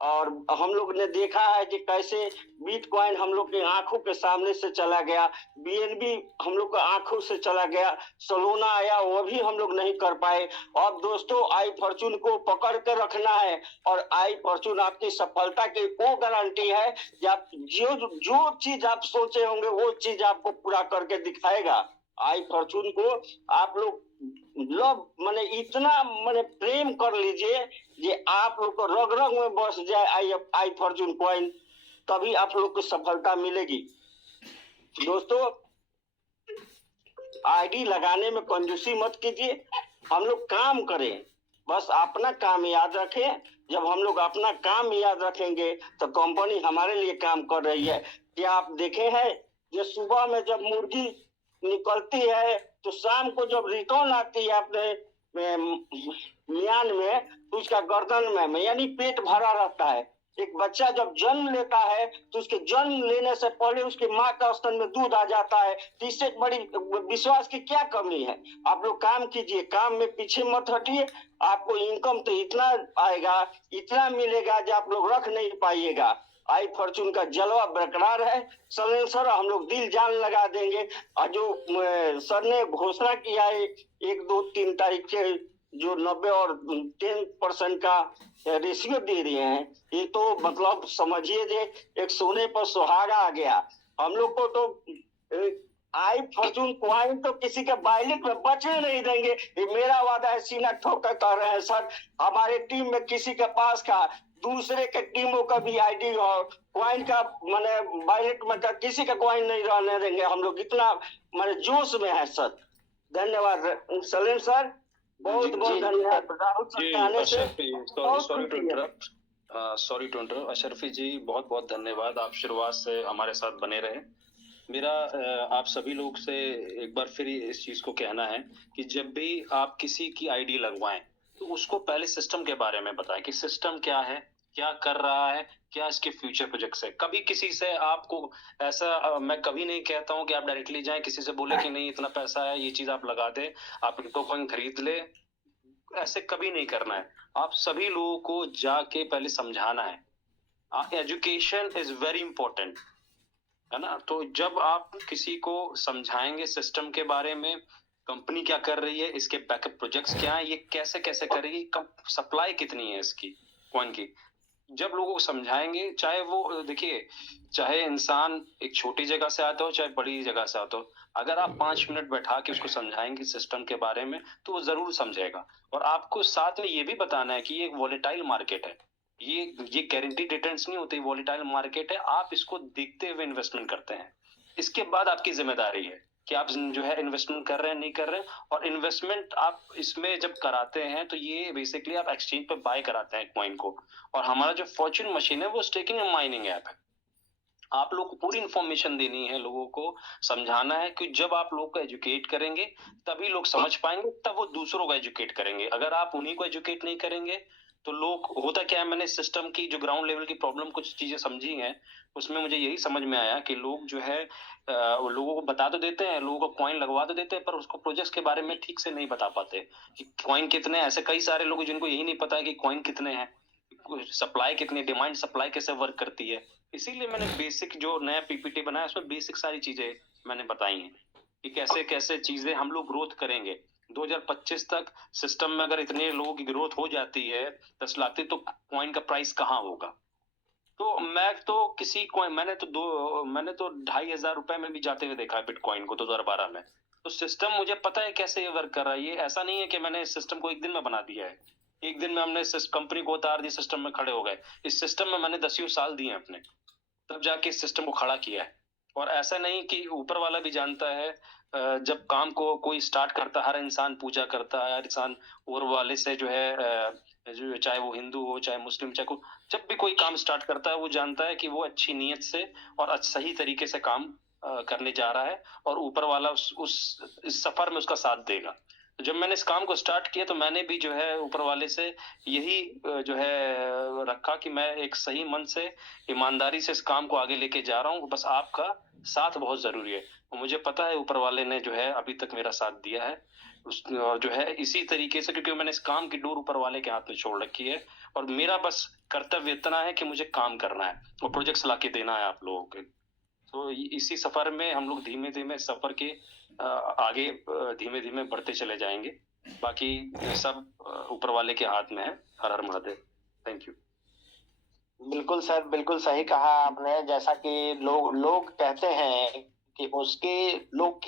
और हम लोग ने देखा है कि कैसे बिटकॉइन हम लोग के आंखों के सामने से चला गया, बीएनबी हम लोग के आंखों से चला गया, सोलोना आया वो भी हम लोग नहीं कर पाए। अब दोस्तों आई फॉर्चून को पकड़ के रखना है और आई फॉर्चून आपकी सफलता की वो गारंटी है कि आप जो चीज आप सोचे होंगे वो चीज आपको पूरा करके दिखाएगा। आई फॉर्चून को आप लोग लव माने इतना माने प्रेम कर लीजिए ये आप लोग को रग रग में बस जाए आई फॉर्चून कॉइन, तभी आप लोग को सफलता मिलेगी। दोस्तों आईडी लगाने में कंजूसी मत कीजिए, हम लोग काम करें, बस अपना काम याद रखें। जब हम लोग अपना काम याद रखेंगे तो कंपनी हमारे लिए काम कर रही है। क्या आप देखे हैं जो सुबह में जब मुर्गी निकलती है तो शाम को जब रिटर्न आती है अपने मियान में तो उसका गर्दन में यानी पेट भरा रहता है। एक बच्चा जब जन्म लेता है तो उसके जन्म लेने से पहले उसके माँ का स्तन में दूध आ जाता है। तो इससे बड़ी विश्वास की क्या कमी है। आप लोग काम कीजिए, काम में पीछे मत हटिए, आपको इनकम तो इतना आएगा, इतना मिलेगा जो आप लोग रख नहीं पाइएगा। आई फॉर्चून का जलवा बरकरार है। सर हम लोग दिल जान लगा देंगे और जो सर ने घोषणा किया है 1, 2, 3 तारीख के जो 90 और 10% का रेशियो दे रहे हैं, ये तो मतलब समझिए जे एक सोने पर सुहागा आ गया। हम लोग को तो आई फॉर्चून कॉइन तो किसी के बैलेट में बचने नहीं देंगे, ये मेरा वादा है। सीना ठोक कर कह रहे हैं सर, हमारे टीम में किसी के पास का दूसरे के टीमों का भी आईडी और कॉइन का माने बैलेट में का किसी का कॉइन नहीं रहने देंगे। हम लोग इतना माने जोश में है सर। धन्यवाद सलीम सर, बहुत धन्यवाद। राहुल सर के आने से सॉरी टू इंटरप्ट अशरफी जी, बहुत बहुत धन्यवाद। आप शुरुआत से हमारे साथ बने रहे। मेरा आप सभी लोग से एक बार फिर इस चीज को कहना है कि जब भी आप किसी की आईडी लगवाएं तो उसको पहले सिस्टम के बारे में बताएं कि सिस्टम क्या है, क्या कर रहा है, क्या इसके फ्यूचर प्रोजेक्ट्स है। कभी किसी से आपको ऐसा मैं कभी नहीं कहता हूं कि आप डायरेक्टली जाएं किसी से बोले कि नहीं इतना पैसा है, ये चीज आप लगा दे, आप टोकन खरीद ले, ऐसे कभी नहीं करना है। आप सभी लोगों को जाके पहले समझाना है। एजुकेशन इज वेरी इंपॉर्टेंट, है ना। तो जब आप किसी को समझाएंगे सिस्टम के बारे में, कंपनी क्या कर रही है, इसके बैकअप प्रोजेक्ट्स क्या है, ये कैसे कैसे करेगी, सप्लाई कितनी है इसकी कॉइन की, जब लोगों को समझाएंगे, चाहे वो देखिए चाहे इंसान एक छोटी जगह से आता हो चाहे बड़ी जगह से आता हो, अगर आप 5 मिनट बैठा के उसको समझाएंगे सिस्टम के बारे में तो वो जरूर समझेगा। और आपको साथ में ये भी बताना है कि ये एक वॉलेटाइल मार्केट है, ये गारंटीड रिटर्न्स नहीं होते, वॉलेटाइल मार्केट है। आप इसको देखते हुए इन्वेस्टमेंट करते हैं, इसके बाद आपकी जिम्मेदारी है कि आप जो है इन्वेस्टमेंट कर रहे हैं नहीं कर रहे हैं। और इन्वेस्टमेंट आप इसमें जब कराते हैं तो ये बेसिकली आप एक्सचेंज पे बाय कराते हैं कॉइन को। और हमारा जो फॉर्च्यून मशीन है वो स्टेकिंग एंड माइनिंग ऐप है। आप लोग को पूरी इंफॉर्मेशन देनी है, लोगों को समझाना है कि जब आप लोग को एजुकेट करेंगे तभी लोग समझ पाएंगे, तब वो दूसरों को एजुकेट करेंगे। अगर आप उन्हीं को एजुकेट नहीं करेंगे तो लोग, होता क्या है, मैंने सिस्टम की जो ग्राउंड लेवल की प्रॉब्लम कुछ चीजें समझी हैं, उसमें मुझे यही समझ में आया कि लोग जो है लोगों को बता तो देते हैं, लोगों को कॉइन लगवा तो देते हैं, पर उसको प्रोजेक्ट्स के बारे में ठीक से नहीं बता पाते कि कॉइन कितने। ऐसे कई सारे लोग जिनको यही नहीं पता है कि कॉइन कितने हैं, सप्लाई कितनी, डिमांड सप्लाई कैसे वर्क करती है। इसीलिए मैंने बेसिक जो नया पीपीटी बनाया उसमें बेसिक सारी चीजें मैंने बताई हैं कि कैसे कैसे चीजें हम लोग ग्रोथ करेंगे। 2025 तक सिस्टम में अगर इतने लोगों की ग्रोथ हो जाती है 10 लाख, तो कॉइन का प्राइस कहाँ होगा। तो मैं तो किसी कॉइन मैंने तो 2,500 रुपए में भी जाते हुए देखा है बिटकॉइन को 2012 में। तो सिस्टम मुझे पता है कैसे ये वर्क कर रहा है। ये ऐसा नहीं है कि मैंने इस सिस्टम को एक दिन में बना दिया है। एक दिन में हमने इस कंपनी को उतार दी, सिस्टम में खड़े हो गए। इस सिस्टम में मैंने 10 साल दिए हैं अपने, तब जाके इस सिस्टम को खड़ा किया है। और ऐसा नहीं कि ऊपर वाला भी जानता है, जब काम को कोई स्टार्ट करता है, हर इंसान पूजा करता है, हर इंसान ऊपर वाले से जो है जो चाहे वो हिंदू हो चाहे मुस्लिम, चाहे कोई, जब भी कोई काम स्टार्ट करता है वो जानता है कि वो अच्छी नीयत से और सही तरीके से काम करने जा रहा है, और ऊपर वाला इस सफर में उसका साथ देगा। तो जब मैंने इस काम को स्टार्ट किया तो मैंने भी जो है ऊपर वाले से यही जो है रखा कि मैं एक सही मन से, ईमानदारी से इस काम को आगे लेके जा रहा हूँ। बस आपका साथ बहुत जरूरी है। और मुझे पता है ऊपर वाले ने जो है अभी तक मेरा साथ दिया है। और जो है इसी तरीके से, क्योंकि मैंने इस काम की डोर ऊपर वाले के हाथ में छोड़ रखी है, और मेरा बस कर्तव्य इतना है कि मुझे काम करना है और प्रोजेक्ट्स ला के देना है आप लोगों के। तो इसी सफर में हम लोग धीमे धीमे सफर के आगे धीमे धीमे बढ़ते चले जाएंगे। बाकी सब ऊपर वाले के हाथ में है। हर हर महादेव। Thank you. बिल्कुल सर, बिल्कुल सही कहा आपने। जैसा कि लोग कहते हैं कि उसके लोग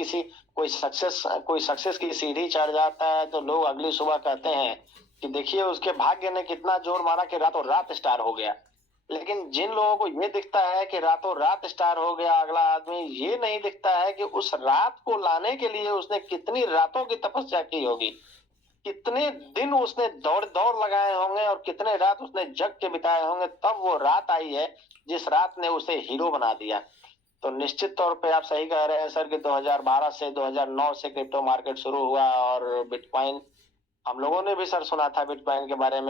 कोई सक्सेस की सीढ़ी चढ़ जाता है तो लोग अगली सुबह कहते हैं कि देखिए उसके भाग्य ने कितना जोर मारा कि रातों रात स्टार हो गया। लेकिन जिन लोगों को ये दिखता है कि रातों रात स्टार हो गया अगला आदमी, ये नहीं दिखता है कि उस रात को लाने के लिए उसने कितनी रातों की तपस्या की होगी, कितने दिन उसने दौड़ लगाए होंगे और कितने रात उसने जग के बिताए होंगे, तब वो रात आई है जिस रात ने उसे हीरो बना दिया। तो निश्चित तौर पे आप सही कह रहे हैं सर कि 2012 से 2009 से क्रिप्टो मार्केट शुरू हुआ और बिटकॉइन, हम लोगों ने भी सर सुना था बिटकॉइन के बारे में।